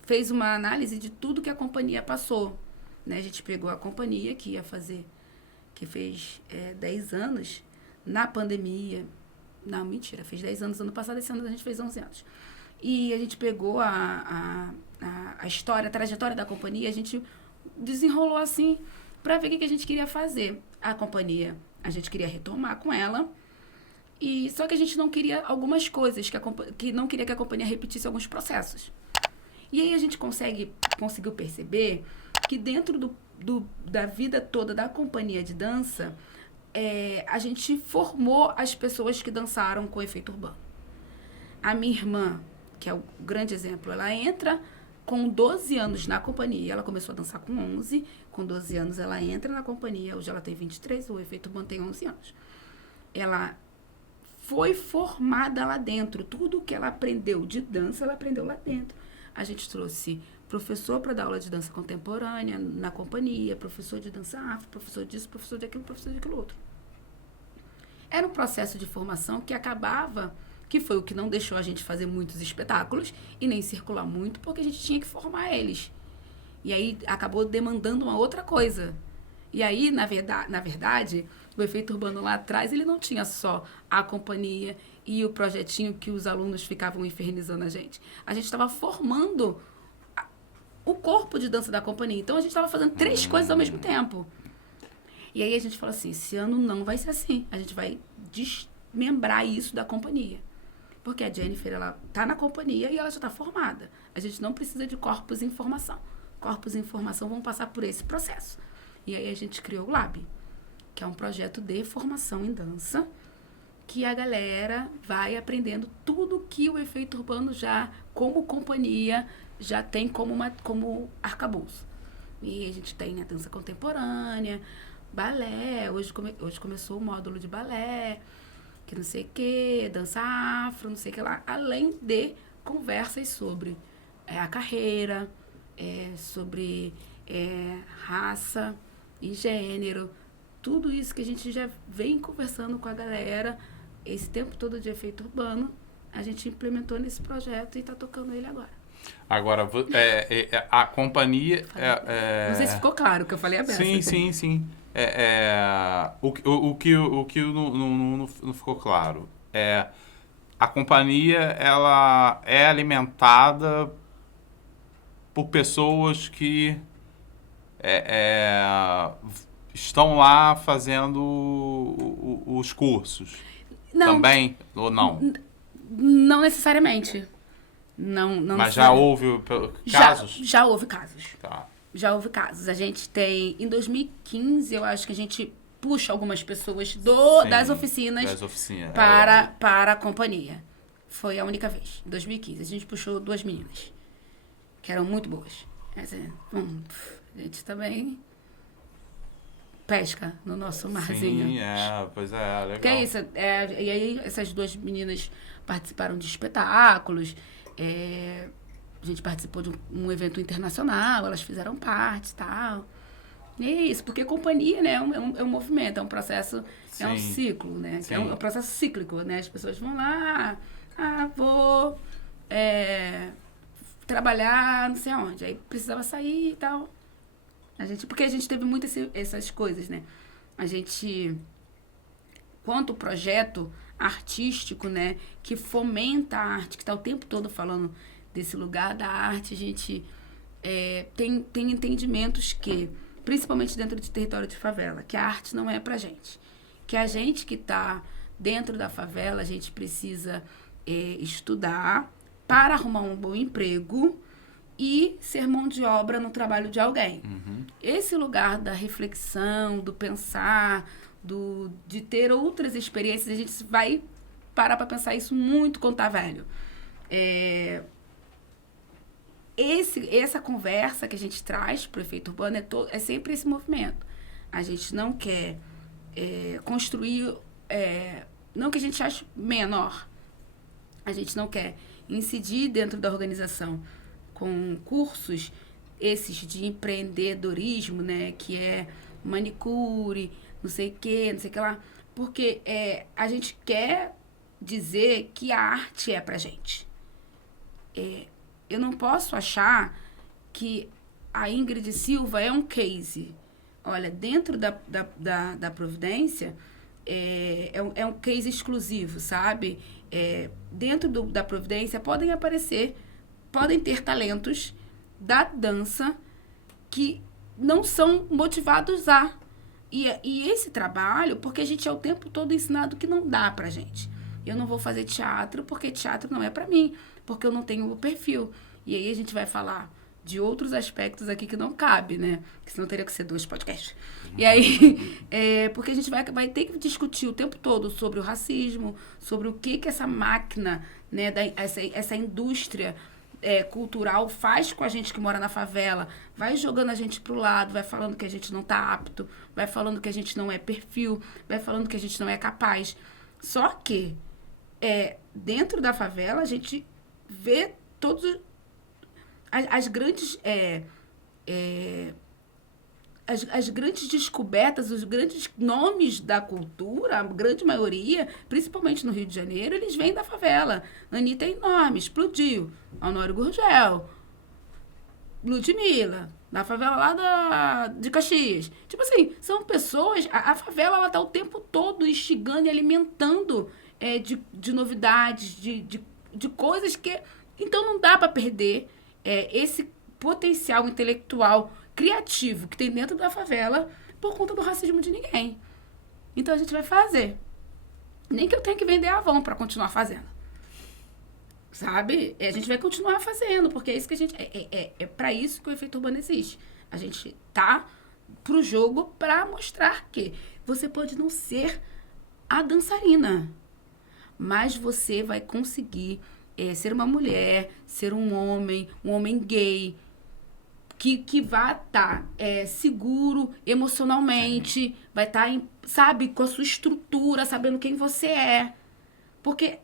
fez uma análise de tudo que a companhia passou. Né? A gente pegou a companhia que fez 10 anos na pandemia. Não, mentira, fez 10 anos ano passado, esse ano a gente fez 11 anos. E a gente pegou a história, a trajetória da companhia, a gente desenrolou assim para ver o que a gente queria fazer. A companhia, a gente queria retomar com ela, só que a gente não queria algumas coisas, que não queria que a companhia repetisse alguns processos. E aí a gente conseguiu perceber que dentro da vida toda da companhia de dança, a gente formou as pessoas que dançaram com efeito urbano. A minha irmã, que é o grande exemplo, ela entra com 12 anos na companhia, ela começou a dançar com 11, com 12 anos ela entra na companhia, hoje ela tem 23, o efeito urbano tem 11 anos. Ela foi formada lá dentro, tudo que ela aprendeu de dança, ela aprendeu lá dentro. A gente trouxe professor para dar aula de dança contemporânea na companhia, professor de dança afro, professor disso, professor daquilo, professor daquilo outro. Era um processo de formação que acabava, que foi o que não deixou a gente fazer muitos espetáculos e nem circular muito, porque a gente tinha que formar eles. E aí acabou demandando uma outra coisa. E aí, na verdade, o efeito urbano lá atrás, ele não tinha só a companhia e o projetinho que os alunos ficavam infernizando a gente. A gente estava formando o corpo de dança da companhia. Então, a gente estava fazendo 3 coisas ao mesmo tempo. E aí a gente falou assim, esse ano não vai ser assim. A gente vai desmembrar isso da companhia. Porque a Jennifer, ela tá na companhia e ela já está formada. A gente não precisa de corpos em formação. Corpos em formação vão passar por esse processo. E aí a gente criou o Lab, que é um projeto de formação em dança, que a galera vai aprendendo tudo que o efeito urbano já, como companhia, já tem como arcabouço. E a gente tem a dança contemporânea, balé, hoje começou o módulo de balé, que não sei o que, dança afro, não sei o que lá, além de conversas sobre a carreira, sobre raça e gênero, tudo isso que a gente já vem conversando com a galera, esse tempo todo de efeito urbano, a gente implementou nesse projeto e está tocando ele agora. Agora, a companhia... Não sei se ficou claro o que eu falei aberto. Sim. O que não ficou claro a companhia, ela é alimentada por pessoas que estão lá fazendo os cursos. Não. Também? Ou não? Não necessariamente. Não Mas já houve casos? Já houve casos. Tá. Já houve casos. A gente tem... Em 2015, eu acho que a gente puxa algumas pessoas das oficinas para a companhia. Foi a única vez. Em 2015. A gente puxou 2 meninas. Que eram muito boas. A gente também pesca no nosso marzinho. Sim, pois é, legal. Que é isso. E aí, essas 2 meninas participaram de espetáculos. A gente participou de um evento internacional, elas fizeram parte e tal. E é isso, porque companhia, né, é um movimento, é um processo, Sim. É um ciclo, né? Sim. É um processo cíclico, né? As pessoas vão lá, vou trabalhar não sei aonde, aí precisava sair e tal. Porque a gente teve muitas essas coisas, né? A gente, quanto projeto artístico, né, que fomenta a arte, que está o tempo todo falando desse lugar da arte, a gente tem entendimentos que, principalmente dentro de território de favela, que a arte não é pra gente. Que a gente que está dentro da favela, a gente precisa estudar para arrumar um bom emprego e ser mão de obra no trabalho de alguém. Uhum. Esse lugar da reflexão, do pensar, de ter outras experiências, a gente vai parar para pensar isso muito quando tá velho. Essa conversa que a gente traz para o efeito urbano é sempre esse movimento. A gente não quer construir... não que a gente ache menor. A gente não quer incidir dentro da organização com cursos esses de empreendedorismo, né? Que é manicure, não sei o que lá. Porque a gente quer dizer que a arte é pra gente. Eu não posso achar que a Ingrid Silva é um case. Olha, dentro da Providência, é um case exclusivo, sabe? Dentro da Providência podem ter talentos da dança que não são motivados a. E esse trabalho, porque a gente é o tempo todo ensinado que não dá pra gente. Eu não vou fazer teatro porque teatro não é pra mim, porque eu não tenho o perfil. E aí a gente vai falar de outros aspectos aqui que não cabe, né? Que senão teria que ser 2 podcasts. E aí, porque a gente vai ter que discutir o tempo todo sobre o racismo, sobre o que essa máquina, né, essa indústria cultural faz com a gente que mora na favela, vai jogando a gente pro lado, vai falando que a gente não tá apto, vai falando que a gente não é perfil, vai falando que a gente não é capaz. Só que, dentro da favela, a gente vê todos as grandes as grandes descobertas, os grandes nomes da cultura, a grande maioria, principalmente no Rio de Janeiro, eles vêm da favela. Anitta é enorme, explodiu. Honório Gurgel, Ludmilla, da favela lá de Caxias. Tipo assim, são pessoas... A favela, ela tá o tempo todo instigando e alimentando de novidades, de coisas que... Então, não dá para perder esse potencial intelectual criativo que tem dentro da favela por conta do racismo de ninguém. Então, a gente vai fazer. Nem que eu tenha que vender Avon para continuar fazendo. Sabe? A gente vai continuar fazendo, porque é isso que a gente... É para isso que o efeito urbano existe. A gente tá pro jogo para mostrar que você pode não ser a dançarina, mas você vai conseguir ser uma mulher, ser um homem gay, que vai estar seguro emocionalmente, vai estar, sabe, com a sua estrutura, sabendo quem você é. Porque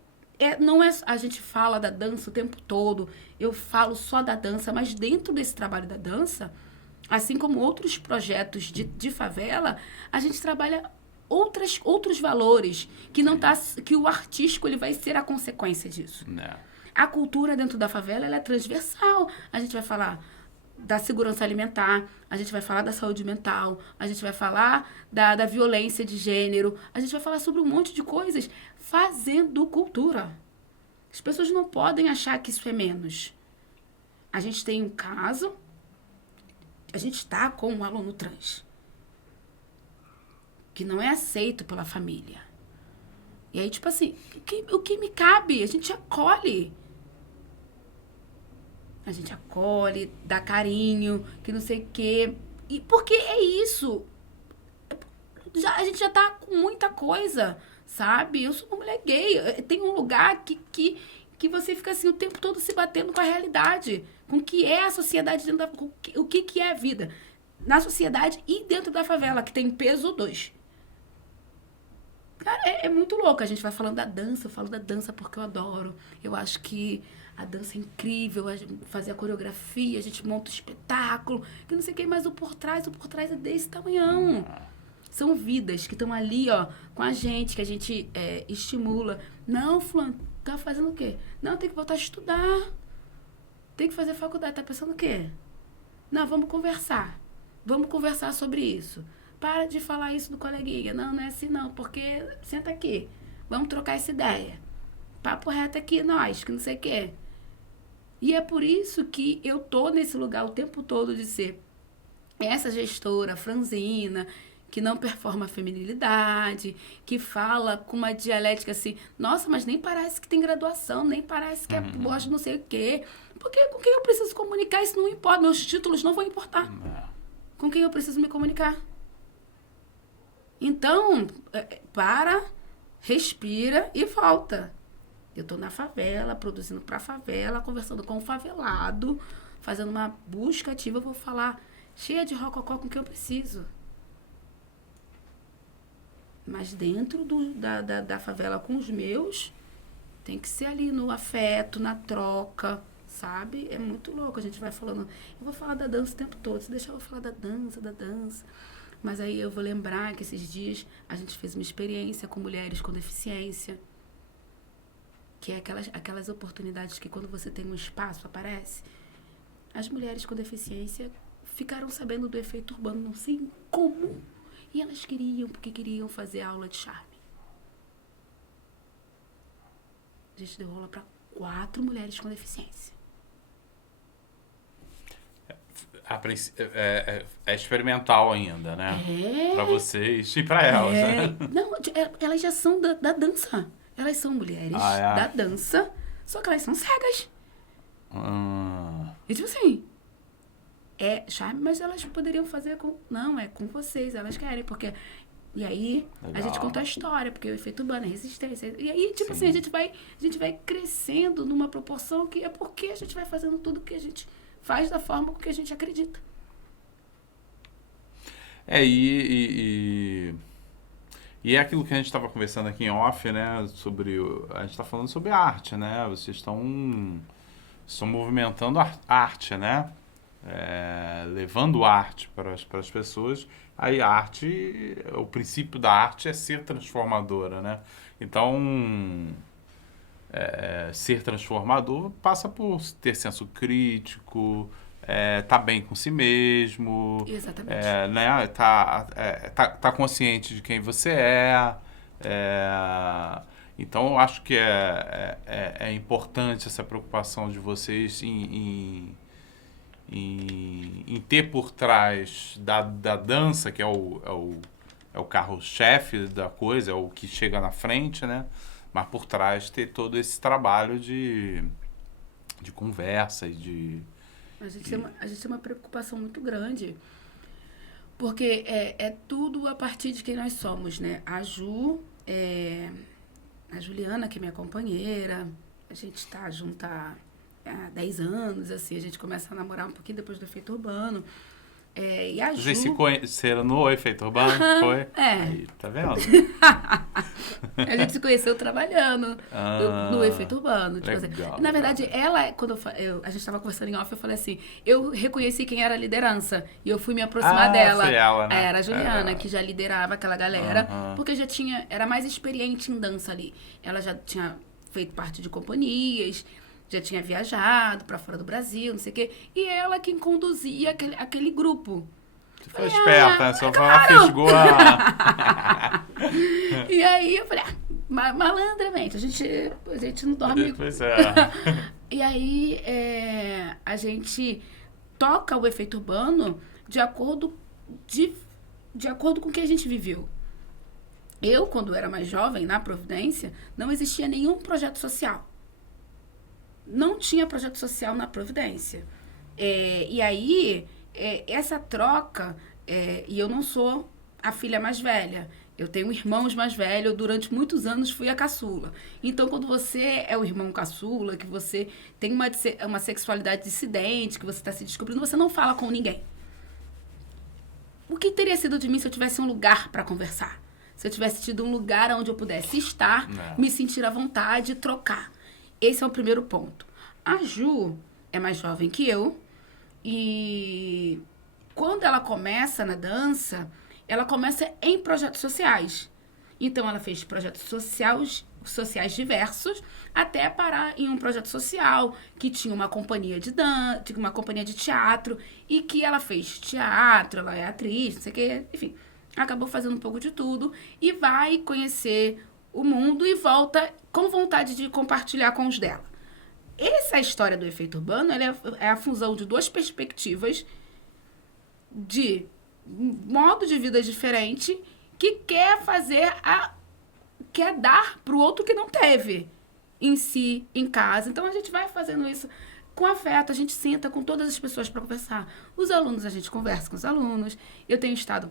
não é... A gente fala da dança o tempo todo, eu falo só da dança, mas dentro desse trabalho da dança, assim como outros projetos de favela, a gente trabalha outros valores, que o artístico ele vai ser a consequência disso. A cultura dentro da favela ela é transversal. A gente vai falar da segurança alimentar, a gente vai falar da saúde mental, a gente vai falar da violência de gênero, a gente vai falar sobre um monte de coisas fazendo cultura. As pessoas não podem achar que isso é menos. A gente tem um caso, a gente está com um aluno trans que não é aceito pela família. E aí, tipo assim, o que me cabe? A gente acolhe. A gente acolhe, dá carinho, que não sei o quê. E porque é isso. A gente já tá com muita coisa, sabe? Eu sou uma mulher gay. Tem um lugar que você fica assim o tempo todo se batendo com a realidade. Com o que é a sociedade, o que é a vida. Na sociedade e dentro da favela, que tem peso 2. Cara, é muito louco. A gente vai falando da dança. Eu falo da dança porque eu adoro. Eu acho que a dança é incrível, a gente fazer a coreografia, a gente monta o espetáculo, que não sei o que, mas o por trás é desse tamanhão. São vidas que estão ali, ó, com a gente, que a gente estimula. Não, fulano, tá fazendo o quê? Não, tem que voltar a estudar. Tem que fazer faculdade. Tá pensando o quê? Não, vamos conversar. Vamos conversar sobre isso. Para de falar isso do coleguinha. Não é assim não, porque senta aqui. Vamos trocar essa ideia. Papo reto aqui, nós, que não sei o quê. E é por isso que eu tô nesse lugar o tempo todo de ser essa gestora franzina, que não performa a feminilidade, que fala com uma dialética assim, nossa, mas nem parece que tem graduação, nem parece que é gosta não sei o quê. Porque com quem eu preciso comunicar, isso não importa. Meus títulos não vão importar. Com quem eu preciso me comunicar. Então, respira e volta. Eu tô na favela, produzindo pra favela, conversando com o favelado, fazendo uma busca ativa, eu vou falar cheia de rococó com o que eu preciso. Mas dentro da favela com os meus, tem que ser ali no afeto, na troca, sabe? É muito louco, a gente vai falando. Eu vou falar da dança o tempo todo, se deixar eu falar da dança. Mas aí eu vou lembrar que esses dias a gente fez uma experiência com mulheres com deficiência, que é aquelas oportunidades que quando você tem um espaço, aparece. As mulheres com deficiência ficaram sabendo do efeito urbano, não sei como. E elas porque queriam fazer aula de charme. A gente deu aula para 4 mulheres com deficiência. É experimental ainda, né? Para vocês e para elas. Né? Não, elas já são da dança. Elas são mulheres da dança, só que elas são cegas. E tipo assim, é charme, mas elas poderiam fazer com... Não, é com vocês, elas querem, porque... E aí, legal. A gente conta a história, porque o efeito urbano é resistência. E aí, tipo assim, a gente vai crescendo numa proporção que é porque a gente vai fazendo tudo que a gente faz da forma que a gente acredita. E é aquilo que a gente estava conversando aqui em off, né? A gente está falando sobre arte, né? Vocês estão movimentando a arte, né? Levando arte para as pessoas. Aí a arte, o princípio da arte é ser transformadora, né? Então, ser transformador passa por ter senso crítico, tá bem com si mesmo. Exatamente. Né? Tá consciente de quem você é. Então, eu acho que é importante essa preocupação de vocês em ter por trás da dança, que é o carro-chefe da coisa, é o que chega na frente, né? Mas por trás ter todo esse trabalho de conversa e de... A gente tem uma preocupação muito grande, porque é tudo a partir de quem nós somos, né? A Juliana, que é minha companheira, a gente está junto há 10 anos, assim, a gente começa a namorar um pouquinho depois do efeito urbano. E a Ju... Vocês se conheceram no efeito urbano? Foi? Aí, tá vendo? A gente se conheceu trabalhando no efeito urbano. Tipo assim. Na verdade, ela, quando a gente estava conversando em off, eu falei assim, eu reconheci quem era a liderança. E eu fui me aproximar dela. Foi ela, né? Era a Juliana, que já liderava aquela galera. Porque era mais experiente em dança ali. Ela já tinha feito parte de companhias, já tinha viajado para fora do Brasil, não sei o quê. E ela quem conduzia aquele grupo. Você foi esperta, né? Só fisgou a... E aí eu falei, malandramente, a gente não dorme... Pois é. E aí a gente toca o efeito urbano de acordo com o que a gente viveu. Eu, quando era mais jovem, na Providência, não existia nenhum projeto social. Não tinha projeto social na Providência. E aí, essa troca, e eu não sou a filha mais velha, eu tenho irmãos mais velhos, eu durante muitos anos fui a caçula. Então, quando você é o irmão caçula, que você tem uma sexualidade dissidente, que você está se descobrindo, você não fala com ninguém. O que teria sido de mim se eu tivesse um lugar para conversar? Se eu tivesse tido um lugar onde eu pudesse estar, me sentir à vontade e trocar. Esse é o primeiro ponto. A Ju é mais jovem que eu e quando ela começa na dança, ela começa em projetos sociais. Então, ela fez projetos sociais diversos até parar em um projeto social que tinha uma companhia de dança, uma companhia de teatro e que ela fez teatro, ela é atriz, não sei o quê, enfim. Acabou fazendo um pouco de tudo e vai conhecer o mundo e volta com vontade de compartilhar com os dela. Essa história do efeito urbano é a fusão de duas perspectivas de modo de vida diferente que quer dar para o outro que não teve em si, em casa. Então, a gente vai fazendo isso com afeto, a gente senta com todas as pessoas para conversar. Os alunos, a gente conversa com os alunos. Eu tenho estado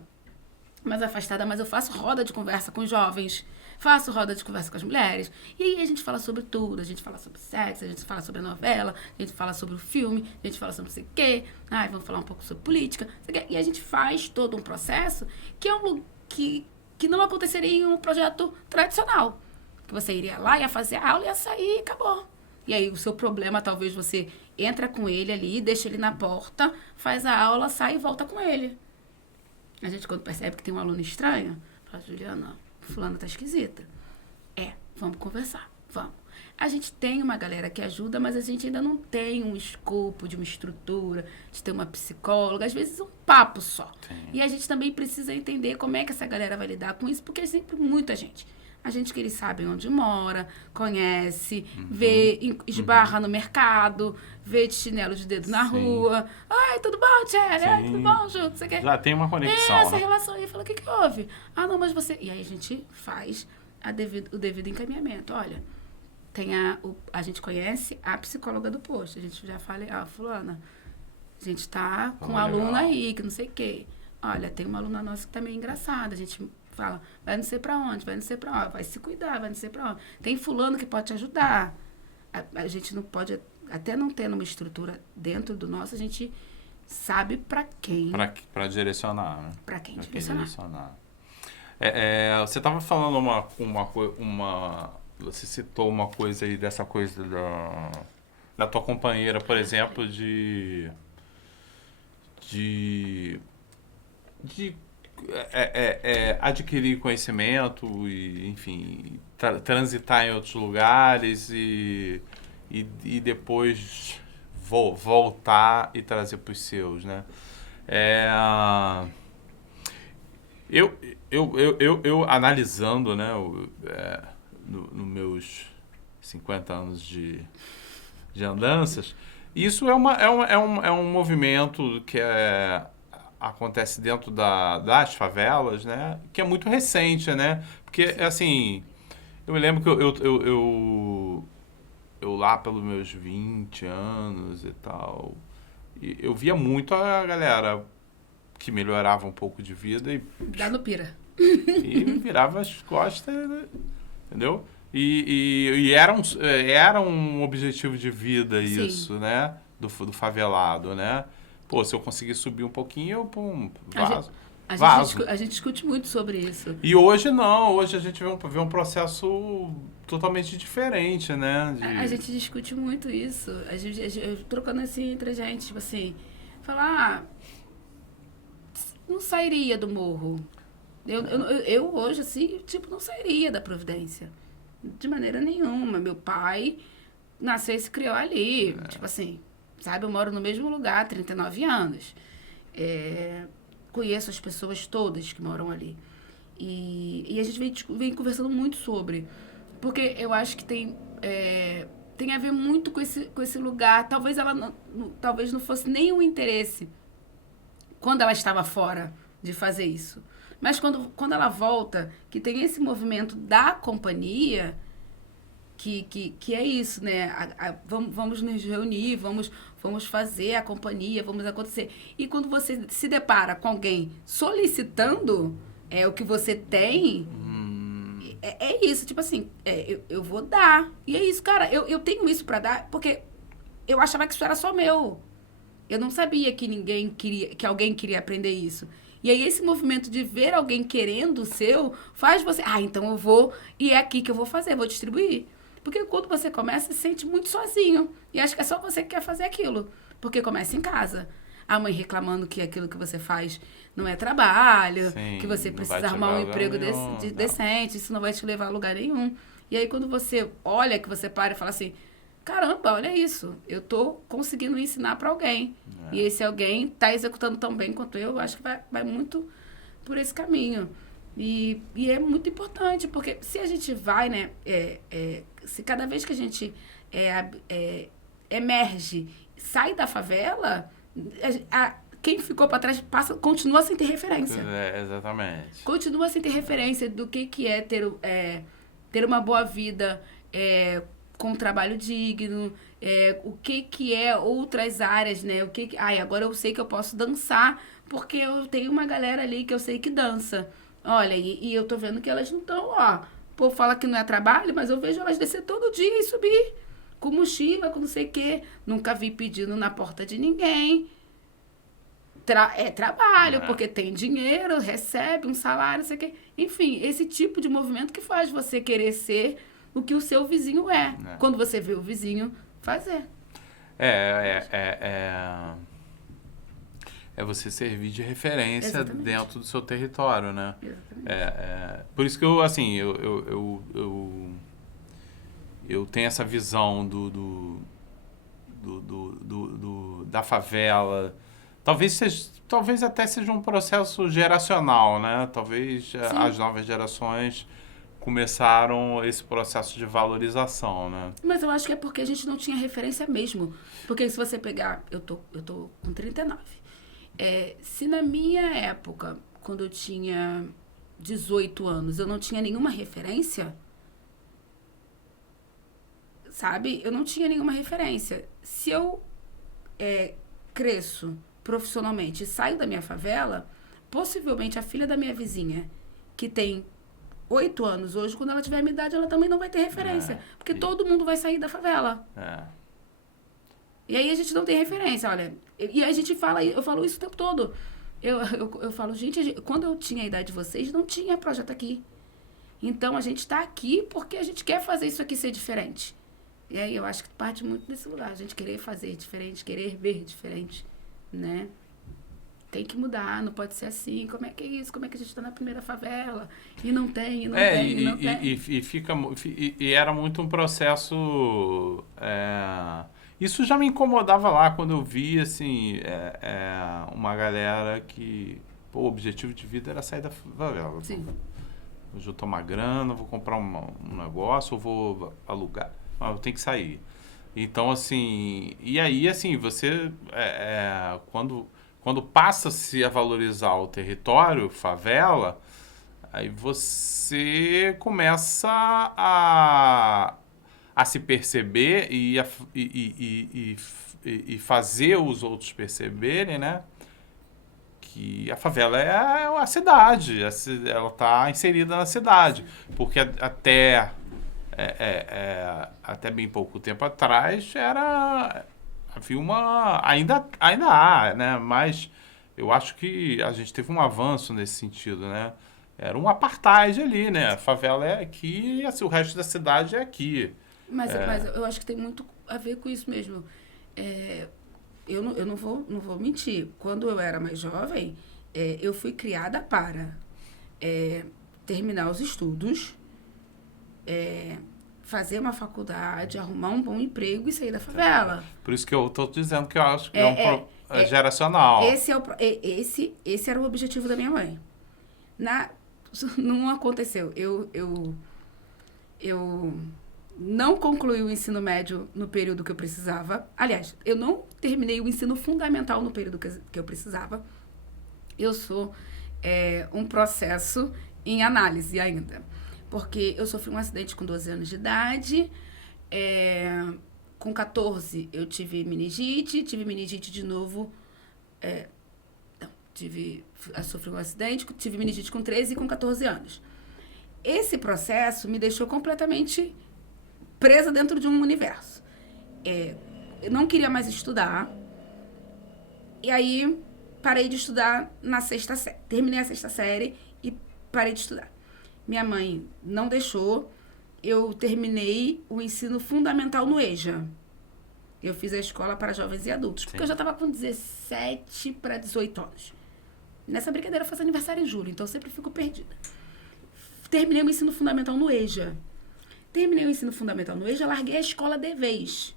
mais afastada, mas eu faço roda de conversa com os jovens. faço roda de conversa com as mulheres. E aí a gente fala sobre tudo. A gente fala sobre sexo, a gente fala sobre a novela, a gente fala sobre o filme, a gente fala sobre não sei o quê. Ai, vamos falar um pouco sobre política. E a gente faz todo um processo que é que não aconteceria em um projeto tradicional. Que você iria lá, ia fazer a aula, ia sair e acabou. E aí o seu problema, talvez você entra com ele ali, deixa ele na porta, faz a aula, sai e volta com ele. A gente, quando percebe que tem um aluno estranho, fala, Juliana, fulana tá esquisita. Vamos conversar, vamos. A gente tem uma galera que ajuda, mas a gente ainda não tem um escopo de uma estrutura, de ter uma psicóloga, às vezes um papo só. Sim. E a gente também precisa entender como é que essa galera vai lidar com isso, porque é sempre muita gente. A gente que eles sabem onde mora, conhece, vê, esbarra no mercado, vê de chinelo de dedo na rua. Ai, tudo bom, Tchelle? Ai, tudo bom, Ju? Você quer... Já tem uma conexão, essa relação aí. Fala, o que houve? Ah, não, mas você... E aí a gente faz o devido encaminhamento. Olha, a gente conhece a psicóloga do posto. A gente já fala, fulana, a gente tá com um aluno aí, que não sei o quê. Olha, tem uma aluna nossa que tá meio engraçada. A gente... fala, vai não sei pra onde, vai se cuidar, vai não sei pra onde. Tem fulano que pode te ajudar. A gente não pode, até não tendo uma estrutura dentro do nosso, a gente sabe pra quem. Pra direcionar, né? Pra quem direcionar. Você tava falando você citou uma coisa aí dessa coisa da tua companheira, por exemplo, de adquirir conhecimento e, enfim, transitar em outros lugares e depois voltar e trazer para os seus, né? Eu analisando, né, nos meus 50 anos de andanças, isso é um movimento que acontece dentro das favelas, né? Que é muito recente, né? Porque, assim, eu me lembro que eu lá pelos meus 20 anos e tal, eu via muito a galera que melhorava um pouco de vida e... Dá no pira. E virava as costas, entendeu? E era um objetivo de vida isso, Sim. né? Do favelado, né? Pô, se eu conseguir subir um pouquinho, eu vazo. A gente discute muito sobre isso. E hoje não, hoje a gente vê um processo totalmente diferente, né? A gente discute muito isso. Eu trocando assim entre a gente, tipo assim, falar, não sairia do morro. Eu hoje, assim, tipo, não sairia da Providência. De maneira nenhuma. Meu pai nasceu e se criou ali. Tipo assim, sabe? Eu moro no mesmo lugar há 39 anos. Conheço as pessoas todas que moram ali. E a gente vem conversando muito sobre. Porque eu acho que tem a ver muito com esse lugar. Talvez talvez não fosse nenhum interesse quando ela estava fora de fazer isso. Mas quando ela volta, que tem esse movimento da companhia, que é isso, né? Vamos nos reunir, vamos fazer a companhia, vamos acontecer. E quando você se depara com alguém solicitando o que você tem, é isso, tipo assim, eu vou dar. E é isso, cara, eu tenho isso pra dar, porque eu achava que isso era só meu. Eu não sabia que alguém queria aprender isso. E aí esse movimento de ver alguém querendo o seu, faz você, então eu vou, e é aqui que eu vou fazer, vou distribuir. Porque quando você começa, você se sente muito sozinho. E acho que é só você que quer fazer aquilo. Porque começa em casa. A mãe reclamando que aquilo que você faz não é trabalho, Sim, que você precisa arrumar um emprego decente, isso não vai te levar a lugar nenhum. E aí quando você olha, que você para e fala assim, caramba, olha isso, eu tô conseguindo ensinar para alguém. E esse alguém tá executando tão bem quanto eu, acho que vai muito por esse caminho. E é muito importante, porque se a gente vai, né, se cada vez que a gente emerge, sai da favela, quem ficou para trás continua sem ter referência. Exatamente. Continua sem ter referência do que é ter uma boa vida, com um trabalho digno, o que é outras áreas, né? Agora eu sei que eu posso dançar, porque eu tenho uma galera ali que eu sei que dança. Olha, e eu tô vendo que elas não estão, povo fala que não é trabalho, mas eu vejo elas descer todo dia e subir com mochila, com não sei o quê. Nunca vi pedindo na porta de ninguém. É trabalho, porque tem dinheiro, recebe um salário, não sei o quê. Enfim, esse tipo de movimento que faz você querer ser o que o seu vizinho é. Quando você vê o vizinho fazer. É você servir de referência Exatamente. Dentro do seu território, né? Exatamente. Por isso que eu, assim, eu tenho essa visão da favela. Talvez até seja um processo geracional, né? Talvez as novas gerações começaram esse processo de valorização, né? Mas eu acho que é porque a gente não tinha referência mesmo. Porque se você pegar... Eu tô com 39. Se na minha época, quando eu tinha 18 anos, eu não tinha nenhuma referência, sabe? Eu não tinha nenhuma referência. Se eu cresço profissionalmente e saio da minha favela, possivelmente a filha da minha vizinha, que tem 8 anos hoje, quando ela tiver a minha idade, ela também não vai ter referência. Porque todo mundo vai sair da favela. E aí a gente não tem referência, olha. E a gente fala, eu falo isso o tempo todo. Eu falo, gente, quando eu tinha a idade de vocês, não tinha projeto aqui. Então a gente está aqui porque a gente quer fazer isso aqui ser diferente. E aí eu acho que parte muito desse lugar, a gente querer fazer diferente, querer ver diferente, né? Tem que mudar, não pode ser assim. Como é que é isso? Como é que a gente está na primeira favela? E não tem, e não tem, e não tem. E era muito um processo... Isso já me incomodava lá quando eu vi, assim, uma galera que... Pô, o objetivo de vida era sair da favela. Sim. Hoje eu tomar grana, vou comprar um negócio, ou vou alugar. Eu tenho que sair. Então, assim... E aí, assim, você... Quando passa-se a valorizar o território, favela, aí você começa a se perceber e fazer os outros perceberem, né? Que a favela é a cidade, ela está inserida na cidade. Porque até bem pouco tempo atrás havia ainda há, né? Mas eu acho que a gente teve um avanço nesse sentido, né? Era um apartheid ali, né? A favela é aqui e assim, o resto da cidade é aqui. Mas eu acho que tem muito a ver com isso mesmo. Eu não vou mentir. Quando eu era mais jovem, eu fui criada para terminar os estudos, fazer uma faculdade, arrumar um bom emprego e sair da favela. Por isso que eu estou dizendo que eu acho que é geracional. Esse era o objetivo da minha mãe. Não aconteceu. Eu não concluí o ensino médio no período que eu precisava. Aliás, eu não terminei o ensino fundamental no período que eu precisava. Eu sou um processo em análise ainda. Porque eu sofri um acidente com 12 anos de idade. Com 14 eu tive meningite de novo. Sofri um acidente, tive meningite com 13 e com 14 anos. Esse processo me deixou completamente presa dentro de um universo. Eu não queria mais estudar. E aí, parei de estudar na 6ª série. Terminei a 6ª série e parei de estudar. Minha mãe não deixou. Eu terminei o ensino fundamental no EJA. Eu fiz a escola para jovens e adultos. Sim. Porque eu já estava com 17 para 18 anos. Nessa brincadeira eu faço aniversário em julho, então eu sempre fico perdida. Terminei o ensino fundamental no EJA. Larguei a escola de vez.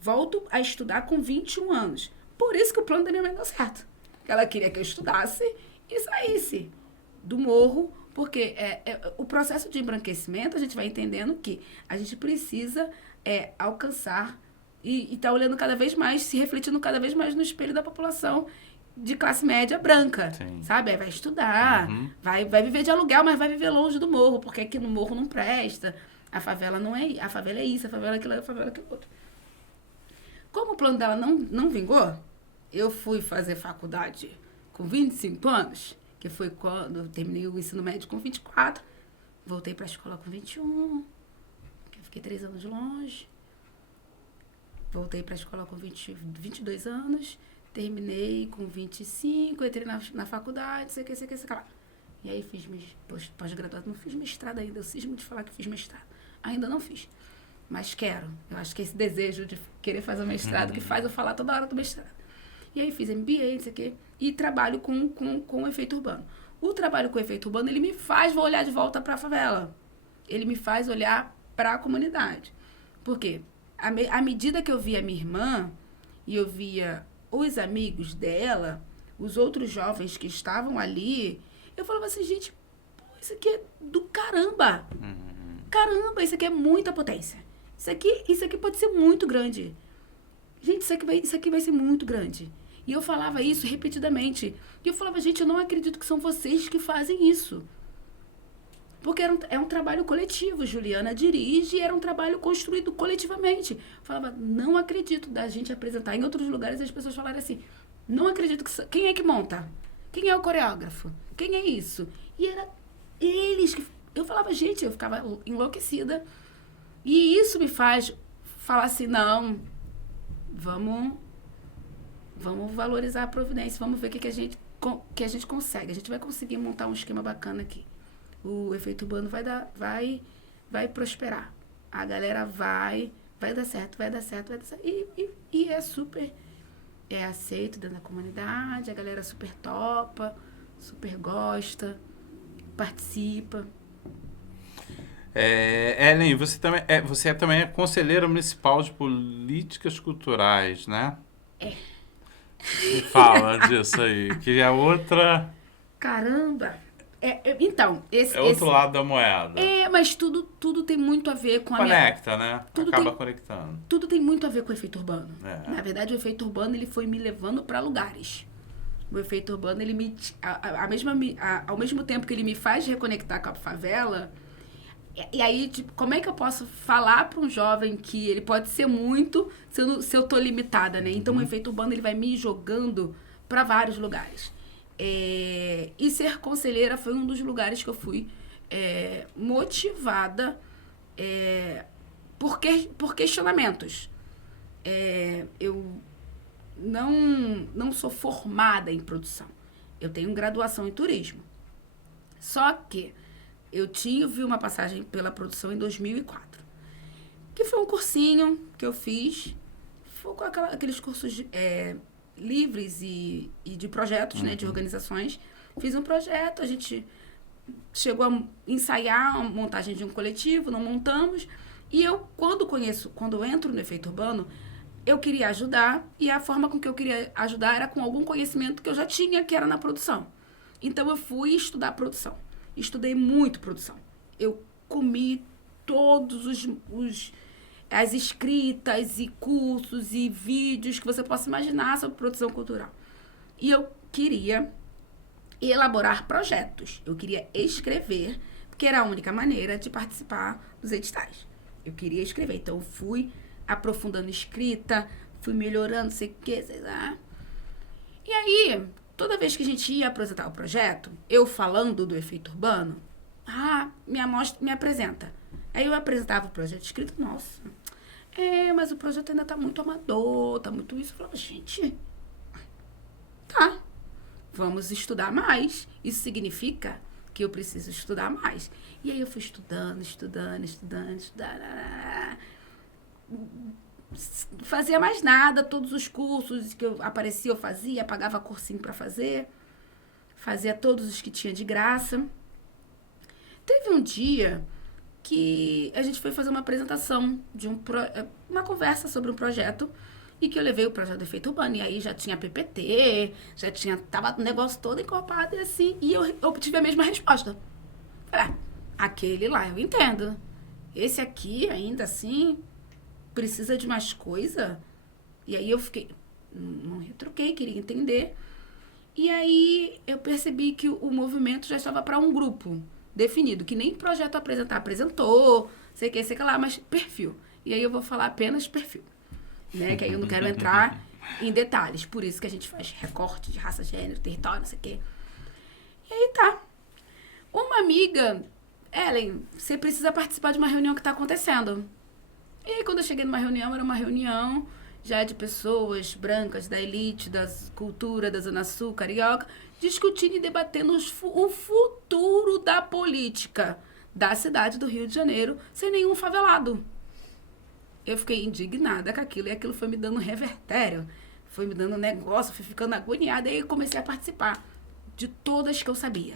Volto a estudar com 21 anos. Por isso que o plano da minha mãe deu certo. Ela queria que eu estudasse e saísse do morro, porque o processo de embranquecimento, a gente vai entendendo que a gente precisa alcançar e tá olhando cada vez mais, se refletindo cada vez mais no espelho da população de classe média branca. Sim. Sabe? Vai estudar, vai viver de aluguel, mas vai viver longe do morro, porque aqui no morro não presta. A favela não é... A favela é isso, a favela é aquilo, a favela é aquilo outro. Como o plano dela não vingou, eu fui fazer faculdade com 25 anos, que foi quando eu terminei o ensino médio com 24. Voltei para a escola com 21, que eu fiquei 3 anos longe. Voltei para a escola com 22 anos, terminei com 25, entrei na faculdade, sei que lá. E aí fiz pós-graduado, não fiz mestrado ainda, eu cismo de falar que fiz mestrado. Ainda não fiz, mas quero. Eu acho que esse desejo de querer fazer o mestrado que faz eu falar toda hora do mestrado. E aí fiz MBA, não sei o quê, e trabalho com o efeito urbano. O trabalho com o efeito urbano, ele me faz olhar de volta para a favela. Ele me faz olhar para a comunidade. Por quê? À medida que eu via a minha irmã, e eu via os amigos dela, os outros jovens que estavam ali, eu falava assim, gente, pô, isso aqui é do caramba. Caramba, isso aqui é muita potência. Isso aqui pode ser muito grande. Gente, isso aqui vai ser muito grande. E eu falava isso repetidamente. E eu falava, gente, eu não acredito que são vocês que fazem isso. Porque é um trabalho coletivo. Juliana dirige e era um trabalho construído coletivamente. Eu falava, não acredito da gente apresentar. Em outros lugares as pessoas falaram assim, não acredito que... Quem é que monta? Quem é o coreógrafo? Quem é isso? E era eles que... Eu falava, gente, eu ficava enlouquecida. E isso me faz falar assim, não, vamos valorizar a Providência, vamos ver o que a gente consegue. A gente vai conseguir montar um esquema bacana aqui. O efeito urbano vai prosperar. A galera vai dar certo. E é super aceito dentro da comunidade, a galera super topa, super gosta, participa. Ellen, você também é conselheira municipal de políticas culturais, né? Me fala disso aí, que é outra... Caramba! Então, outro lado da moeda. Mas tudo tem muito a ver com Conecta, né? Acaba conectando. Tudo tem muito a ver com o efeito urbano. Na verdade, o efeito urbano, ele foi me levando para lugares. O efeito urbano, ele ao mesmo tempo que ele me faz reconectar com a favela... E aí, tipo, como é que eu posso falar para um jovem que ele pode ser muito se eu tô limitada, né? Então, o efeito urbano, ele vai me jogando para vários lugares. E ser conselheira foi um dos lugares que eu fui motivada por questionamentos. Eu não sou formada em produção. Eu tenho graduação em turismo. Só que eu vi uma passagem pela produção em 2004. Que foi um cursinho que eu fiz. Foi com aqueles cursos livres e de projetos, né, de organizações. Fiz um projeto, a gente chegou a ensaiar a montagem de um coletivo, não montamos. E eu, quando eu entro no efeito urbano, eu queria ajudar. E a forma com que eu queria ajudar era com algum conhecimento que eu já tinha, que era na produção. Então, eu fui estudar produção. Estudei muito produção. Eu comi todos as escritas e cursos e vídeos que você possa imaginar sobre produção cultural. E eu queria elaborar projetos. Eu queria escrever, porque era a única maneira de participar dos editais. Eu queria escrever. Então, eu fui aprofundando escrita, fui melhorando, sei o que, sei lá. E aí... Toda vez que a gente ia apresentar o projeto, eu falando do efeito urbano, me apresenta. Aí eu apresentava o projeto escrito, nossa, mas o projeto ainda tá muito amador, tá muito isso. Eu falava, gente, tá, vamos estudar mais. Isso significa que eu preciso estudar mais. E aí eu fui estudando. Fazia mais nada, todos os cursos que aparecia eu fazia, pagava cursinho para fazer, fazia todos os que tinha de graça. Teve um dia que a gente foi fazer uma apresentação de uma conversa sobre um projeto, e que eu levei o projeto do efeito urbano, e aí já tinha PPT, tava o negócio todo encorpado e assim, e eu obtive a mesma resposta. Falei, aquele lá eu entendo, esse aqui ainda assim precisa de mais coisa. E aí eu fiquei, não retruquei, queria entender. E aí eu percebi que o movimento já estava para um grupo definido, que nem projeto apresentou, sei o que lá, mas perfil. E aí eu vou falar apenas perfil, né? Que aí eu não quero entrar em detalhes. Por isso que a gente faz recorte de raça, gênero, território, não sei o quê. E aí tá. Uma amiga Ellen, você precisa participar de uma reunião que está acontecendo. E aí, quando eu cheguei numa reunião, era uma reunião já de pessoas brancas, da elite, da cultura, da Zona Sul, carioca, discutindo e debatendo o futuro da política da cidade do Rio de Janeiro, sem nenhum favelado. Eu fiquei indignada com aquilo, e aquilo foi me dando revertério, foi me dando negócio, fui ficando agoniada, e aí eu comecei a participar de todas que eu sabia.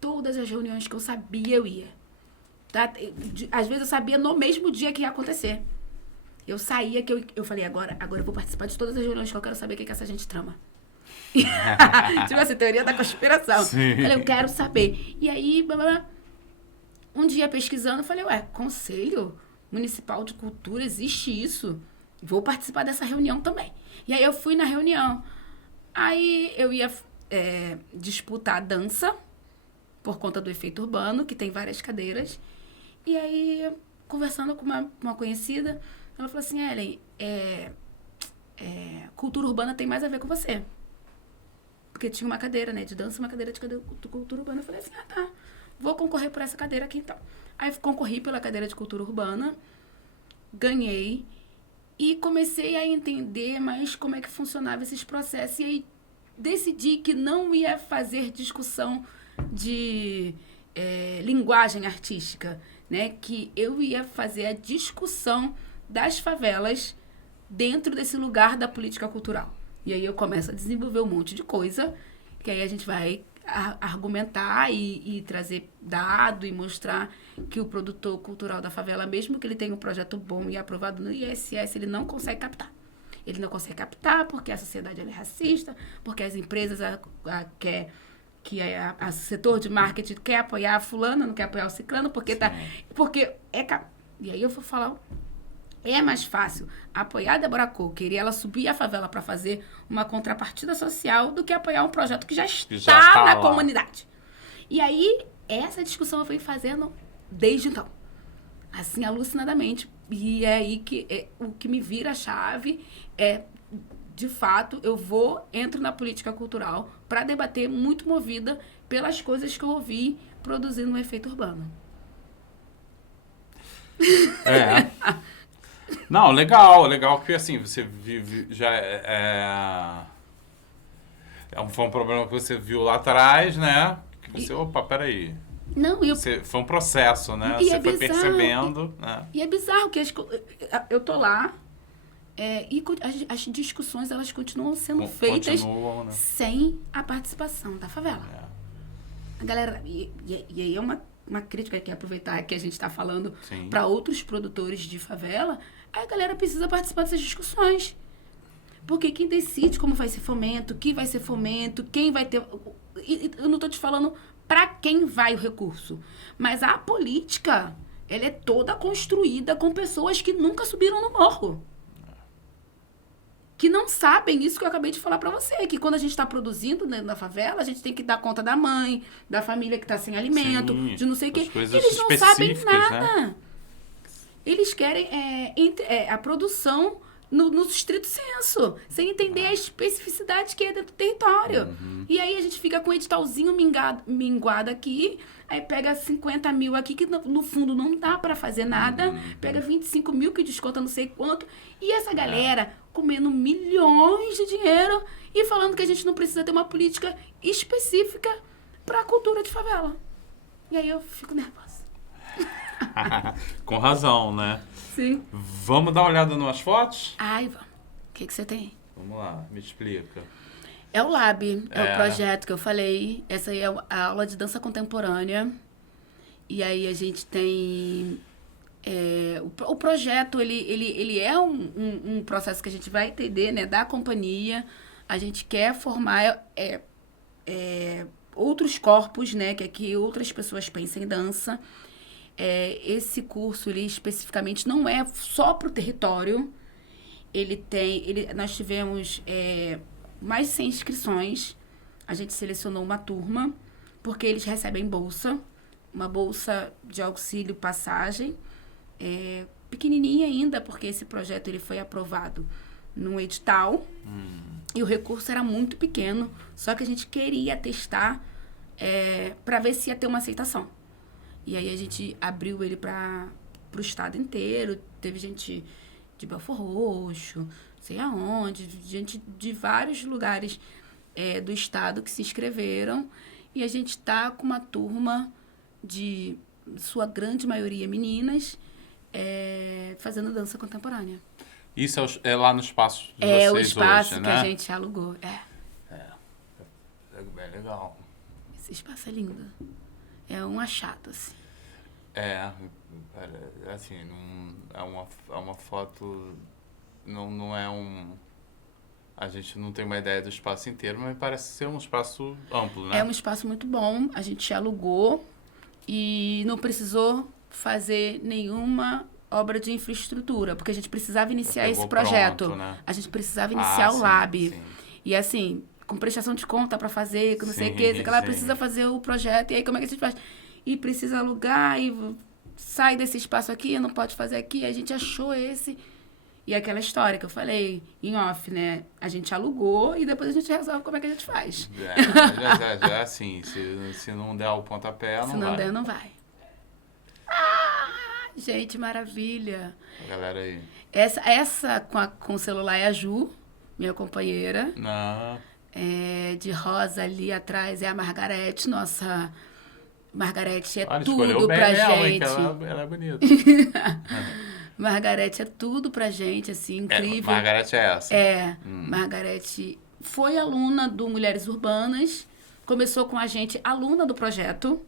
Todas as reuniões que eu sabia, eu ia. Tá? Às vezes eu sabia no mesmo dia que ia acontecer. Eu saía, que eu falei, agora eu vou participar de todas as reuniões que eu quero saber o que essa gente trama. Tipo assim, teoria da conspiração. Sim. Falei, eu quero saber. E aí, um dia pesquisando, eu falei, Conselho Municipal de Cultura, existe isso? Vou participar dessa reunião também. E aí eu fui na reunião. Aí eu ia disputar dança, por conta do efeito urbano, que tem várias cadeiras. E aí, conversando com uma conhecida, ela falou assim, Ellen, cultura urbana tem mais a ver com você. Porque tinha uma cadeira, né, de dança, uma cadeira de cultura urbana. Eu falei assim, tá, vou concorrer por essa cadeira aqui, então. Aí concorri pela cadeira de cultura urbana, ganhei, e comecei a entender mais como é que funcionava esses processos. E aí, decidi que não ia fazer discussão de linguagem artística, né? Que eu ia fazer a discussão das favelas dentro desse lugar da política cultural. E aí eu começo a desenvolver um monte de coisa, que aí a gente vai argumentar e trazer dado e mostrar que o produtor cultural da favela, mesmo que ele tenha um projeto bom e aprovado no ISS, ele não consegue captar. Ele não consegue captar porque a sociedade ela é racista, porque as empresas querem... que o setor de marketing quer apoiar a fulana, não quer apoiar o ciclano, e aí eu vou falar, é mais fácil apoiar a Débora Coker e ela subir a favela para fazer uma contrapartida social do que apoiar um projeto que já está na comunidade. E aí, essa discussão eu venho fazendo desde então, assim, alucinadamente. E é aí que o que me vira a chave de fato, entro na política cultural para debater, muito movida pelas coisas que eu ouvi produzindo um efeito urbano. Não, legal que assim, você vive, já foi um problema que você viu lá atrás, né? Que você, peraí. Não, foi um processo, né? Você foi percebendo, né? E é bizarro que eu tô lá, e as discussões, elas continuam sendo feitas, né? Sem a participação da favela. A galera... E aí é uma crítica que aproveitar que a gente está falando para outros produtores de favela, a galera precisa participar dessas discussões. Porque quem decide como vai ser fomento, que vai ser fomento, quem vai ter... Eu não estou te falando para quem vai o recurso. Mas a política, ela é toda construída com pessoas que nunca subiram no morro. Que não sabem isso que eu acabei de falar pra você, que quando a gente tá produzindo na favela, a gente tem que dar conta da mãe, da família que tá sem alimento, de não sei o quê. Eles não sabem nada. Né? Eles querem a produção no estrito senso, sem entender a especificidade que é dentro do território. Uhum. E aí a gente fica com um editalzinho minguado aqui, aí pega 50 mil aqui, que no fundo não dá pra fazer nada, pega 25 mil que desconta não sei quanto, e essa galera comendo milhões de dinheiro e falando que a gente não precisa ter uma política específica pra cultura de favela. E aí eu fico nervosa. Com razão, né? Sim. Vamos dar uma olhada nas fotos? Ai, vamos. O que você tem? Vamos lá, me explica. É o Lab, é o projeto que eu falei. Essa aí é a aula de dança contemporânea. E aí a gente tem... o projeto, ele é um processo que a gente vai entender, né, da companhia. A gente quer formar outros corpos, né, que outras pessoas pensem em dança. Esse curso, ele especificamente não é só para o território. Nós tivemos mais de 100 inscrições. A gente selecionou uma turma, porque eles recebem bolsa, uma bolsa de auxílio passagem, pequenininha ainda, porque esse projeto ele foi aprovado num edital, e o recurso era muito pequeno, só que a gente queria testar para ver se ia ter uma aceitação. E aí a gente abriu ele para o estado inteiro. Teve gente de Belford Roxo, sei aonde, gente de vários lugares do estado que se inscreveram. E a gente está com uma turma de sua grande maioria meninas fazendo dança contemporânea. Isso é lá no espaço de vocês hoje, né? É o espaço que a gente alugou. É bem legal. Esse espaço é lindo. É um achado, assim. Assim, não, é uma foto, não é um... A gente não tem uma ideia do espaço inteiro, mas parece ser um espaço amplo, né? É um espaço muito bom, a gente alugou e não precisou fazer nenhuma obra de infraestrutura, porque a gente precisava iniciar esse projeto. Pronto, né? A gente precisava iniciar o lab. Sim. E assim, com prestação de conta para fazer, com não sei o que, ela precisa fazer o projeto, e aí como é que a gente faz? E precisa alugar, e sai desse espaço aqui, não pode fazer aqui, a gente achou esse. E aquela história que eu falei, em off, né? A gente alugou e depois a gente resolve como é que a gente faz. Já assim, se não der o pontapé, não vai. Se não der, não vai. Gente, maravilha. A galera aí. Essa com o celular é a Ju, minha companheira. Não. De rosa ali atrás é a Margarete, nossa... Margarete tudo escolheu bem pra ela, gente. Ela é bonita. Margarete é tudo pra gente, assim, incrível. Margarete é essa? Margarete foi aluna do Mulheres Urbanas, começou com a gente, aluna do projeto,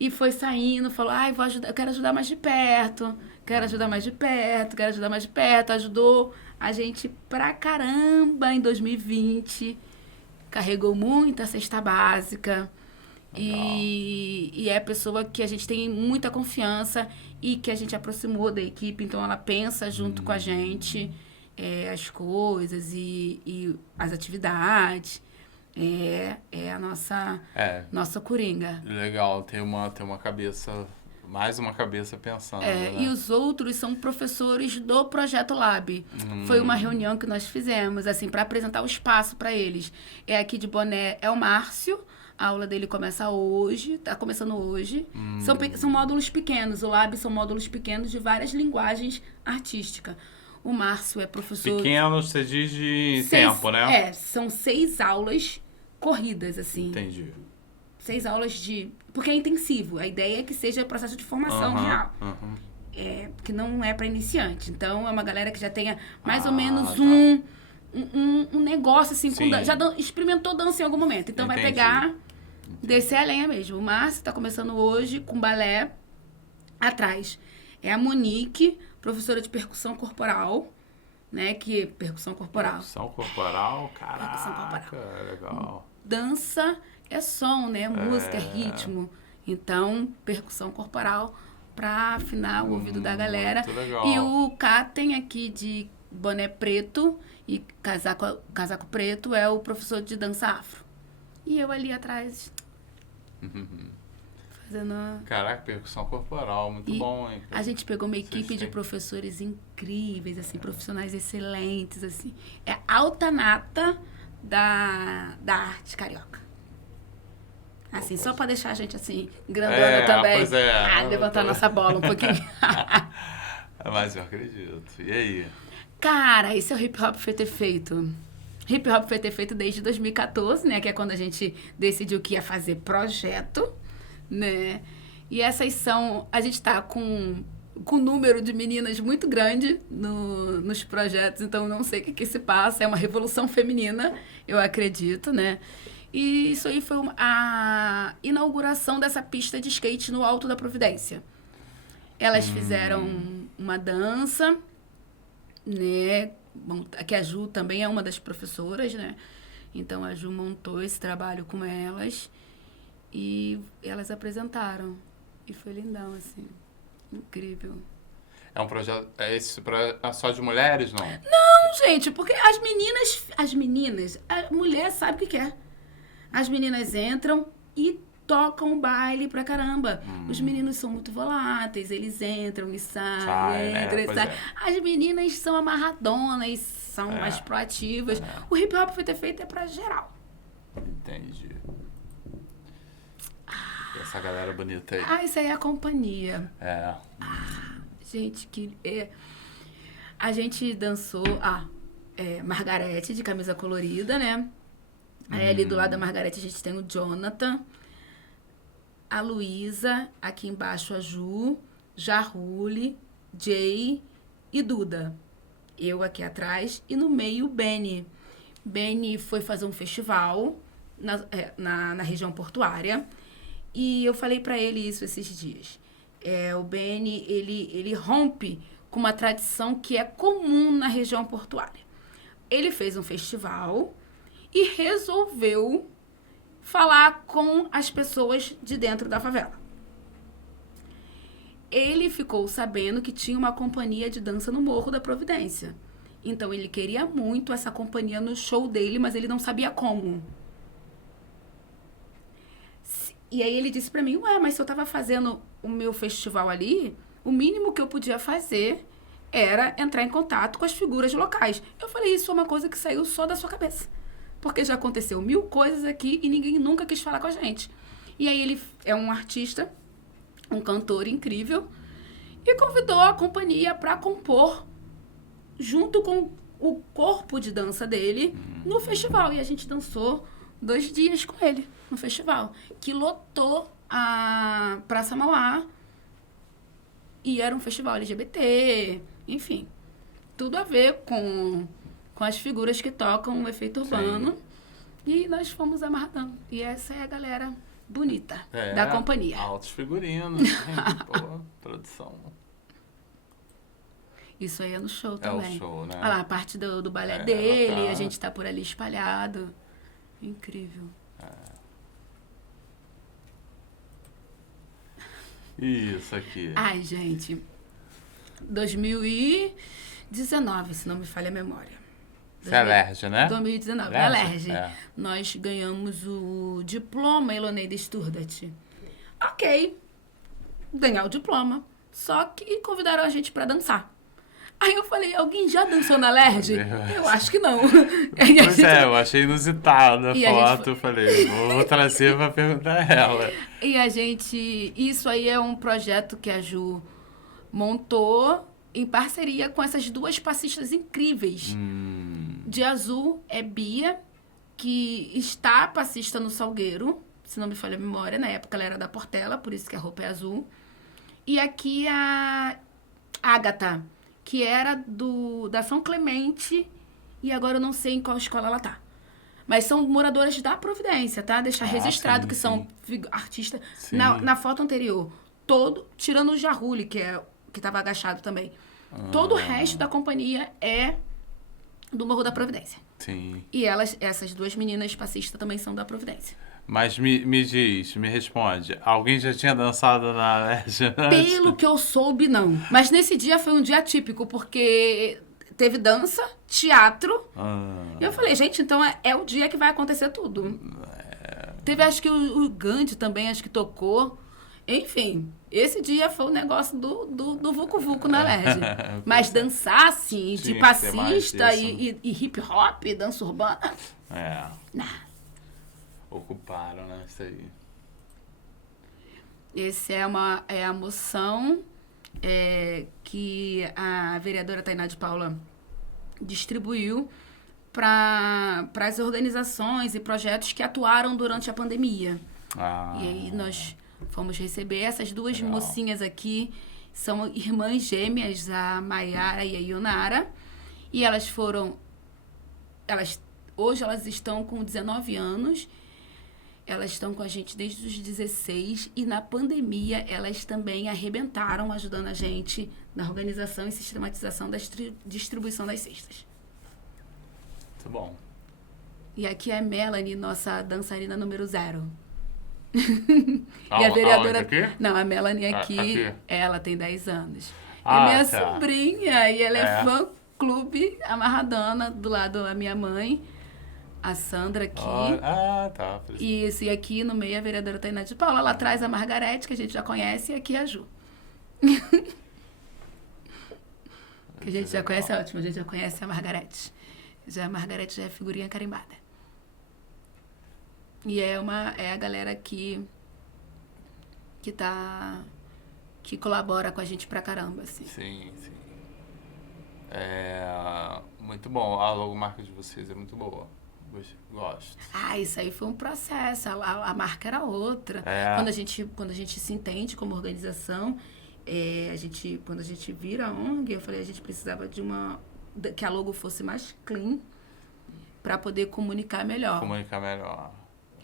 e foi saindo, falou, vou ajudar, eu quero ajudar mais de perto, ajudou a gente pra caramba em 2020, carregou muita cesta básica, e é a pessoa que a gente tem muita confiança e que a gente aproximou da equipe, então ela pensa junto com a gente as coisas e as atividades. É a nossa coringa. Legal, tem uma cabeça, mais uma cabeça pensando. Né? E os outros são professores do Projeto Lab. Foi uma reunião que nós fizemos, assim, para apresentar o espaço para eles. Aqui de Boné é o Márcio. A aula dele começa hoje, está começando hoje. São módulos pequenos. O Lab são módulos pequenos de várias linguagens artísticas. O Márcio é professor... Pequenos, você diz de tempo, né? São 6 aulas corridas, assim. Entendi. 6 aulas de... Porque é intensivo. A ideia é que seja processo de formação real. Que não é para iniciante. Então, é uma galera que já tenha mais ou menos um negócio, assim, já experimentou dança em algum momento. Então, vai pegar, descer a lenha mesmo. O Márcio está começando hoje com balé atrás. É a Monique, professora de percussão corporal, né? Percussão corporal. Percussão corporal, caraca, percussão corporal. Legal. Dança é som, né? Música é ritmo. Então, percussão corporal para afinar o ouvido da galera. Muito legal. E o Catem aqui de boné preto e casaco preto é o professor de dança afro. E eu ali atrás fazendo... Caraca, percussão corporal, muito bom, hein? A gente pegou uma equipe de professores incríveis, assim, profissionais excelentes, assim. É alta nata da arte carioca. Assim, só para deixar a gente, assim, grandona também. Pois levantar nossa bola um pouquinho. Mas eu acredito. E aí? Cara, esse é o Hip Hop Foi Ter Feito. Hip Hop Foi Ter Feito desde 2014, né? Que é quando a gente decidiu que ia fazer projeto, né? E essas são... A gente tá com um número de meninas muito grande nos projetos, então não sei o que se passa. É uma revolução feminina, eu acredito, né? E isso aí foi a inauguração dessa pista de skate no Alto da Providência. Elas fizeram uma dança, né? Que a Ju também é uma das professoras, né? Então a Ju montou esse trabalho com elas e elas apresentaram. E foi lindão, assim. Incrível. É um projeto... só de mulheres, não? Não, gente, porque as meninas, a mulher sabe o que quer. As meninas entram e tocam o baile pra caramba. Os meninos são muito voláteis, eles entram e saem, entram e saem. As meninas são amarradonas, são mais proativas. O hip hop Foi Ter Feito é pra geral. Entendi. Essa galera bonita aí. Ah, isso aí é a companhia. É. Gente, a gente dançou... Margarete, de camisa colorida, né? Aí ali do lado da Margarete a gente tem o Jonathan, a Luísa, aqui embaixo a Ju, Jarrule, Jay e Duda. Eu aqui atrás e no meio o Benny. Benny foi fazer um festival na região portuária e eu falei pra ele isso esses dias. O Benny, ele rompe com uma tradição que é comum na região portuária. Ele fez um festival e resolveu falar com as pessoas de dentro da favela. Ele ficou sabendo que tinha uma companhia de dança no Morro da Providência. Então, ele queria muito essa companhia no show dele, mas ele não sabia como. E aí, ele disse pra mim, mas se eu tava fazendo o meu festival ali, o mínimo que eu podia fazer era entrar em contato com as figuras locais. Eu falei, isso é uma coisa que saiu só da sua cabeça. Porque já aconteceu 1000 coisas aqui e ninguém nunca quis falar com a gente. E aí, ele é um artista, um cantor incrível, e convidou a companhia para compor junto com o corpo de dança dele no festival. E a gente dançou 2 dias com ele no festival, que lotou a Praça Mauá. E era um festival LGBT, enfim, tudo a ver com as figuras que tocam o efeito urbano. Sim. E nós fomos amarradando. E essa é a galera bonita da companhia. Altos figurinos. Pô, produção. Isso aí é no show também. É o show, né? Olha lá, a parte do balé dele, a gente tá por ali espalhado. Incrível. Isso aqui. Ai, gente. 2019, se não me falha a memória. Você é Alerj, né? 2019, Alerj. Nós ganhamos o diploma Eloneida Sturdat. Ok. Ganhar o diploma. Só que convidaram a gente pra dançar. Aí eu falei, alguém já dançou na Alerj? Eu acho que não. Pois eu achei inusitada a foto. Eu falei, vou trazer pra perguntar a ela. E a gente... Isso aí é um projeto que a Ju montou em parceria com essas 2 passistas incríveis. De azul é Bia, que está passista no Salgueiro, se não me falha a memória. Na época ela era da Portela, por isso que a roupa é azul. E aqui a Ágata, que era da São Clemente, e agora eu não sei em qual escola ela tá. Mas são moradoras da Providência, tá? Deixar registrado que são artistas. Na foto anterior, tirando o Jarrule, que estava agachado também. Todo o resto da companhia é do Morro da Providência. Sim. E essas 2 meninas passistas também são da Providência. Mas me responde, alguém já tinha dançado na Alerj? Pelo que eu soube, não. Mas nesse dia foi um dia atípico, porque teve dança, teatro. E eu falei, gente, então é o dia que vai acontecer tudo. Teve, acho que o Gandhi também, acho que tocou. Enfim, esse dia foi o negócio do vucu-vucu na Alerj. Mas dançar, assim, de passista e hip hop, dança urbana... Não. Ocuparam, né? Isso aí. Essa é a moção que a vereadora Tainá de Paula distribuiu para as organizações e projetos que atuaram durante a pandemia. E aí nós fomos receber essas 2 mocinhas aqui, são irmãs gêmeas, a Maiara e a Ionara, e hoje elas estão com 19 anos, elas estão com a gente desde os 16 e na pandemia elas também arrebentaram ajudando a gente na organização e sistematização da distribuição das cestas. Muito bom. E aqui é a Melanie, nossa dançarina número 0. E a vereadora... Aqui? Não, a Melanie aqui. Ela tem 10 anos. E minha tá. sobrinha, e ela é fã-clube amarradona, do lado da minha mãe. A Sandra aqui. Tá. Isso, e aqui no meio a vereadora Tainá de Paula. Lá atrás a Margarete, que a gente já conhece, e aqui a Ju. Que a gente já conhece, é ótimo, a gente já conhece a Margarete. A Margarete já é figurinha carimbada. E é a galera que que colabora com a gente pra caramba, assim. Sim. Muito bom. A logomarca de vocês é muito boa. Gosto. Isso aí foi um processo. A marca era outra. Quando a gente se entende como organização, quando a gente vira a ONG, eu falei, a gente precisava que a logo fosse mais clean para poder comunicar melhor.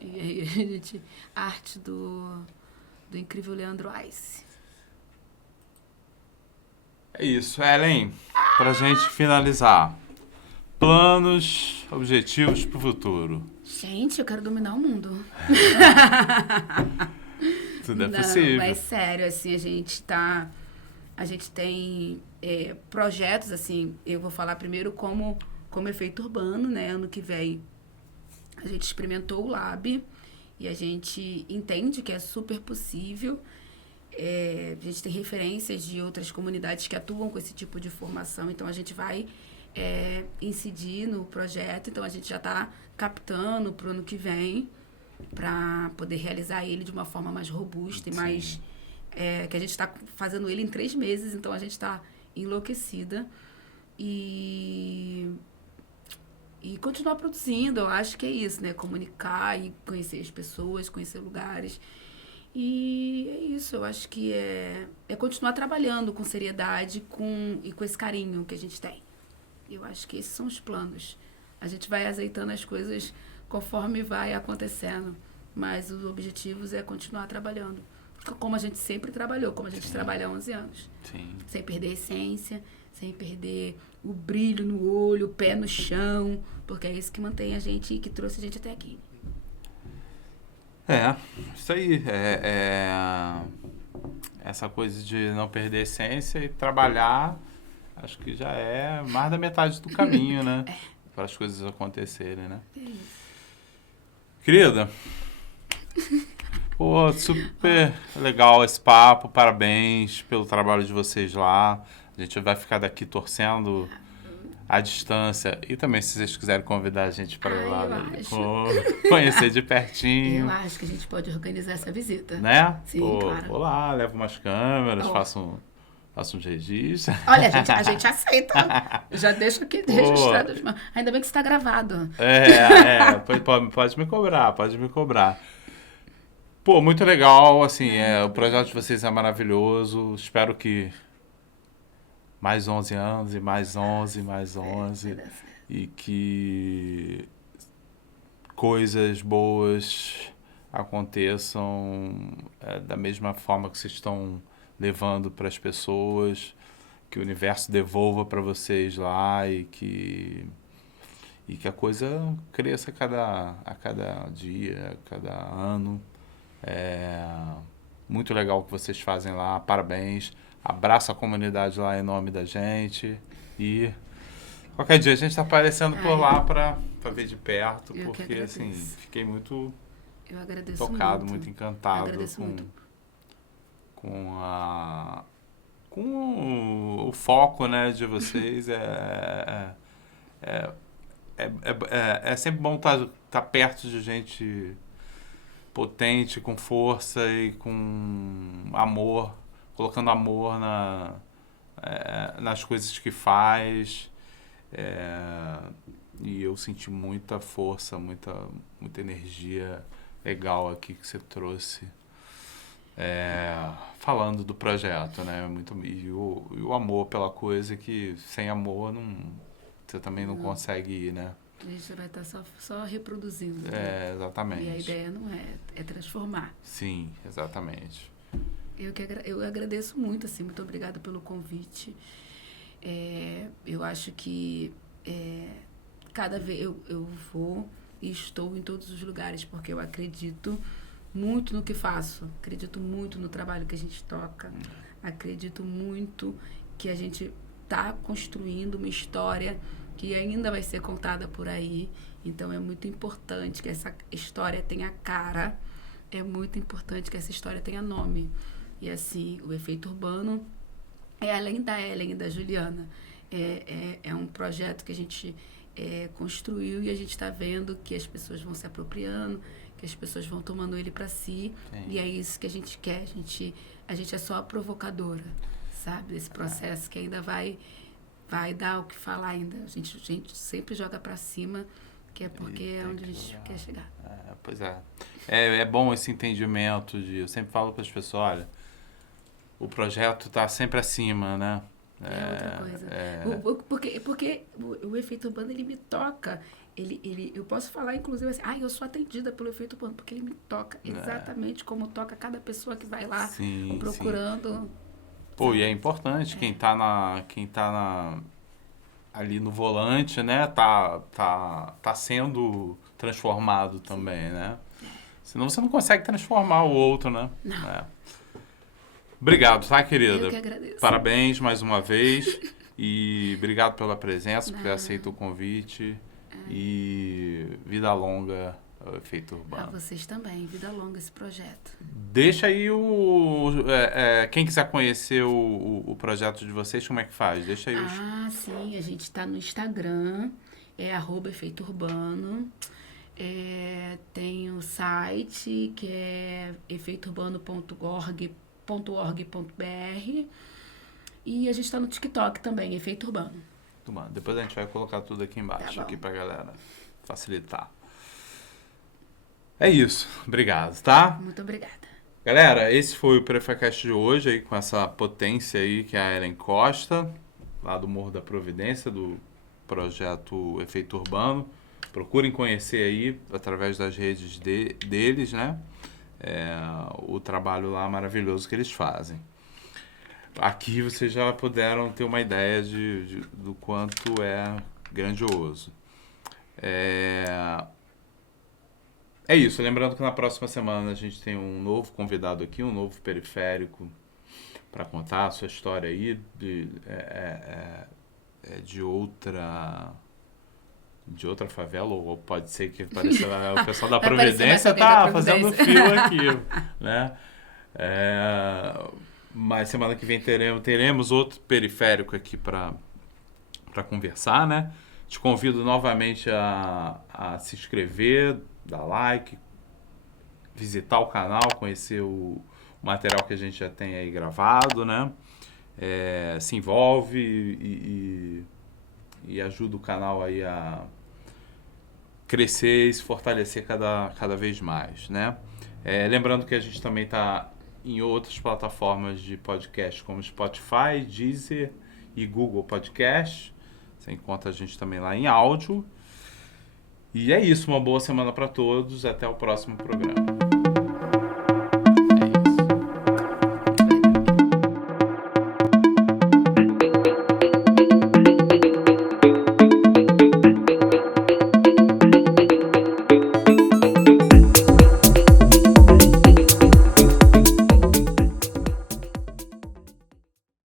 E aí a arte do incrível Leandro Ice. É isso, Ellen. Pra gente finalizar. Planos, objetivos pro futuro. Gente, eu quero dominar o mundo. Tudo é possível. Mas sério, assim, a gente tem projetos, assim, eu vou falar primeiro como efeito urbano, né? Ano que vem a gente experimentou o Lab e a gente entende que é super possível. A gente tem referências de outras comunidades que atuam com esse tipo de formação, então a gente vai incidir no projeto, então a gente já está captando para o ano que vem para poder realizar ele de uma forma mais robusta e mais... que a gente está fazendo ele em 3 meses, então a gente está enlouquecida e continuar produzindo, eu acho que é isso, né? Comunicar e conhecer as pessoas, conhecer lugares. E é isso, eu acho que é continuar trabalhando com seriedade e com esse carinho que a gente tem. Eu acho que esses são os planos. A gente vai azeitando as coisas conforme vai acontecendo, mas os objetivos é continuar trabalhando. Como a gente sempre trabalhou, como a gente trabalha há 11 anos. Sim. Sem perder a essência, sem perder o brilho no olho, o pé no chão, porque é isso que mantém a gente e que trouxe a gente até aqui. Isso aí. Essa coisa de não perder a essência e trabalhar, acho que já é mais da metade do caminho, né? Para as coisas acontecerem, né? Querida, super legal esse papo, parabéns pelo trabalho de vocês lá. A gente vai ficar daqui torcendo à distância. E também, se vocês quiserem convidar a gente para ir lá, conhecer de pertinho. Eu acho que a gente pode organizar essa visita. Né? Sim, claro. Vou lá, levo umas câmeras, faço uns registros. Olha, a gente aceita. Já deixo aqui registrado. Ainda bem que está gravado. Pode me cobrar. Pô, muito legal, assim, o projeto de vocês é maravilhoso. Espero que mais 11 anos e mais 11, e que coisas boas aconteçam da mesma forma que vocês estão levando para as pessoas, que o universo devolva para vocês lá e que a coisa cresça a cada dia, a cada ano. Muito legal o que vocês fazem lá, parabéns. Abraço a comunidade lá em nome da gente. E qualquer dia a gente está aparecendo por lá para ver de perto, porque assim, fiquei muito tocado, muito encantado com o foco, né, de vocês. É sempre bom estar perto de gente potente, com força e com amor, colocando amor nas coisas que faz. E eu senti muita força, muita energia legal aqui que você trouxe, falando do projeto, né? E o amor pela coisa, que sem amor você também não consegue ir, né? A gente vai estar só reproduzindo. Exatamente. E a ideia não é transformar. Sim, exatamente. Eu agradeço muito, assim, muito obrigada pelo convite. Eu acho que cada vez eu vou e estou em todos os lugares, porque eu acredito muito no que faço, acredito muito no trabalho que a gente toca, acredito muito que a gente está construindo uma história que ainda vai ser contada por aí. Então é muito importante que essa história tenha cara, é muito importante que essa história tenha nome. E assim, o Efeito Urbano é além da Ellen e da Juliana. É um projeto que a gente construiu e a gente está vendo que as pessoas vão se apropriando, que as pessoas vão tomando ele para si. Sim. E é isso que a gente quer. A gente é só a provocadora, sabe? Desse processo que ainda vai dar o que falar ainda. A gente sempre joga para cima, que é porque é onde a gente quer chegar. Pois é. É bom esse entendimento eu sempre falo para as pessoas, olha, o projeto está sempre acima, né? É outra coisa. Porque o efeito urbano, ele me toca. Eu posso falar, inclusive, assim, eu sou atendida pelo efeito urbano, porque ele me toca exatamente como toca cada pessoa que vai lá procurando. Sim. Pô, e é importante, quem tá ali no volante, né, tá sendo transformado também, né? Senão você não consegue transformar o outro, né? Não. Obrigado, tá, querida? Eu que agradeço. Parabéns mais uma vez. E obrigado pela presença, por ter aceito o convite. E vida longa ao Efeito Urbano. A vocês também, vida longa esse projeto. Deixa aí quem quiser conhecer o projeto de vocês, como é que faz? Deixa aí sim, a gente está no Instagram, @Efeito Urbano. Tem o site, que é efeitourbano.org.br. E a gente está no TikTok também, Efeito Urbano. Depois a gente vai colocar tudo aqui embaixo, aqui pra galera facilitar. É isso. Obrigado, tá? Muito obrigada. Galera, esse foi o Prefacast de hoje, aí, com essa potência aí que é a Ellen Costa, lá do Morro da Providência, do projeto Efeito Urbano. Procurem conhecer aí, através das redes deles, né? O trabalho lá maravilhoso que eles fazem. Aqui vocês já puderam ter uma ideia do quanto é grandioso. É isso. Lembrando que na próxima semana a gente tem um novo convidado aqui, um novo periférico, para contar a sua história aí de outra favela, ou pode ser que pareça o pessoal da Providência tá fazendo fio aqui, né? Mas semana que vem teremos outro periférico aqui para conversar, né? Te convido novamente a se inscrever, dar like, visitar o canal, conhecer o material que a gente já tem aí gravado, né? Se envolve e ajuda o canal aí a crescer e se fortalecer cada vez mais, né? Lembrando que a gente também está em outras plataformas de podcast, como Spotify, Deezer e Google Podcast. Você encontra a gente também lá em áudio. E é isso, uma boa semana para todos. Até o próximo programa.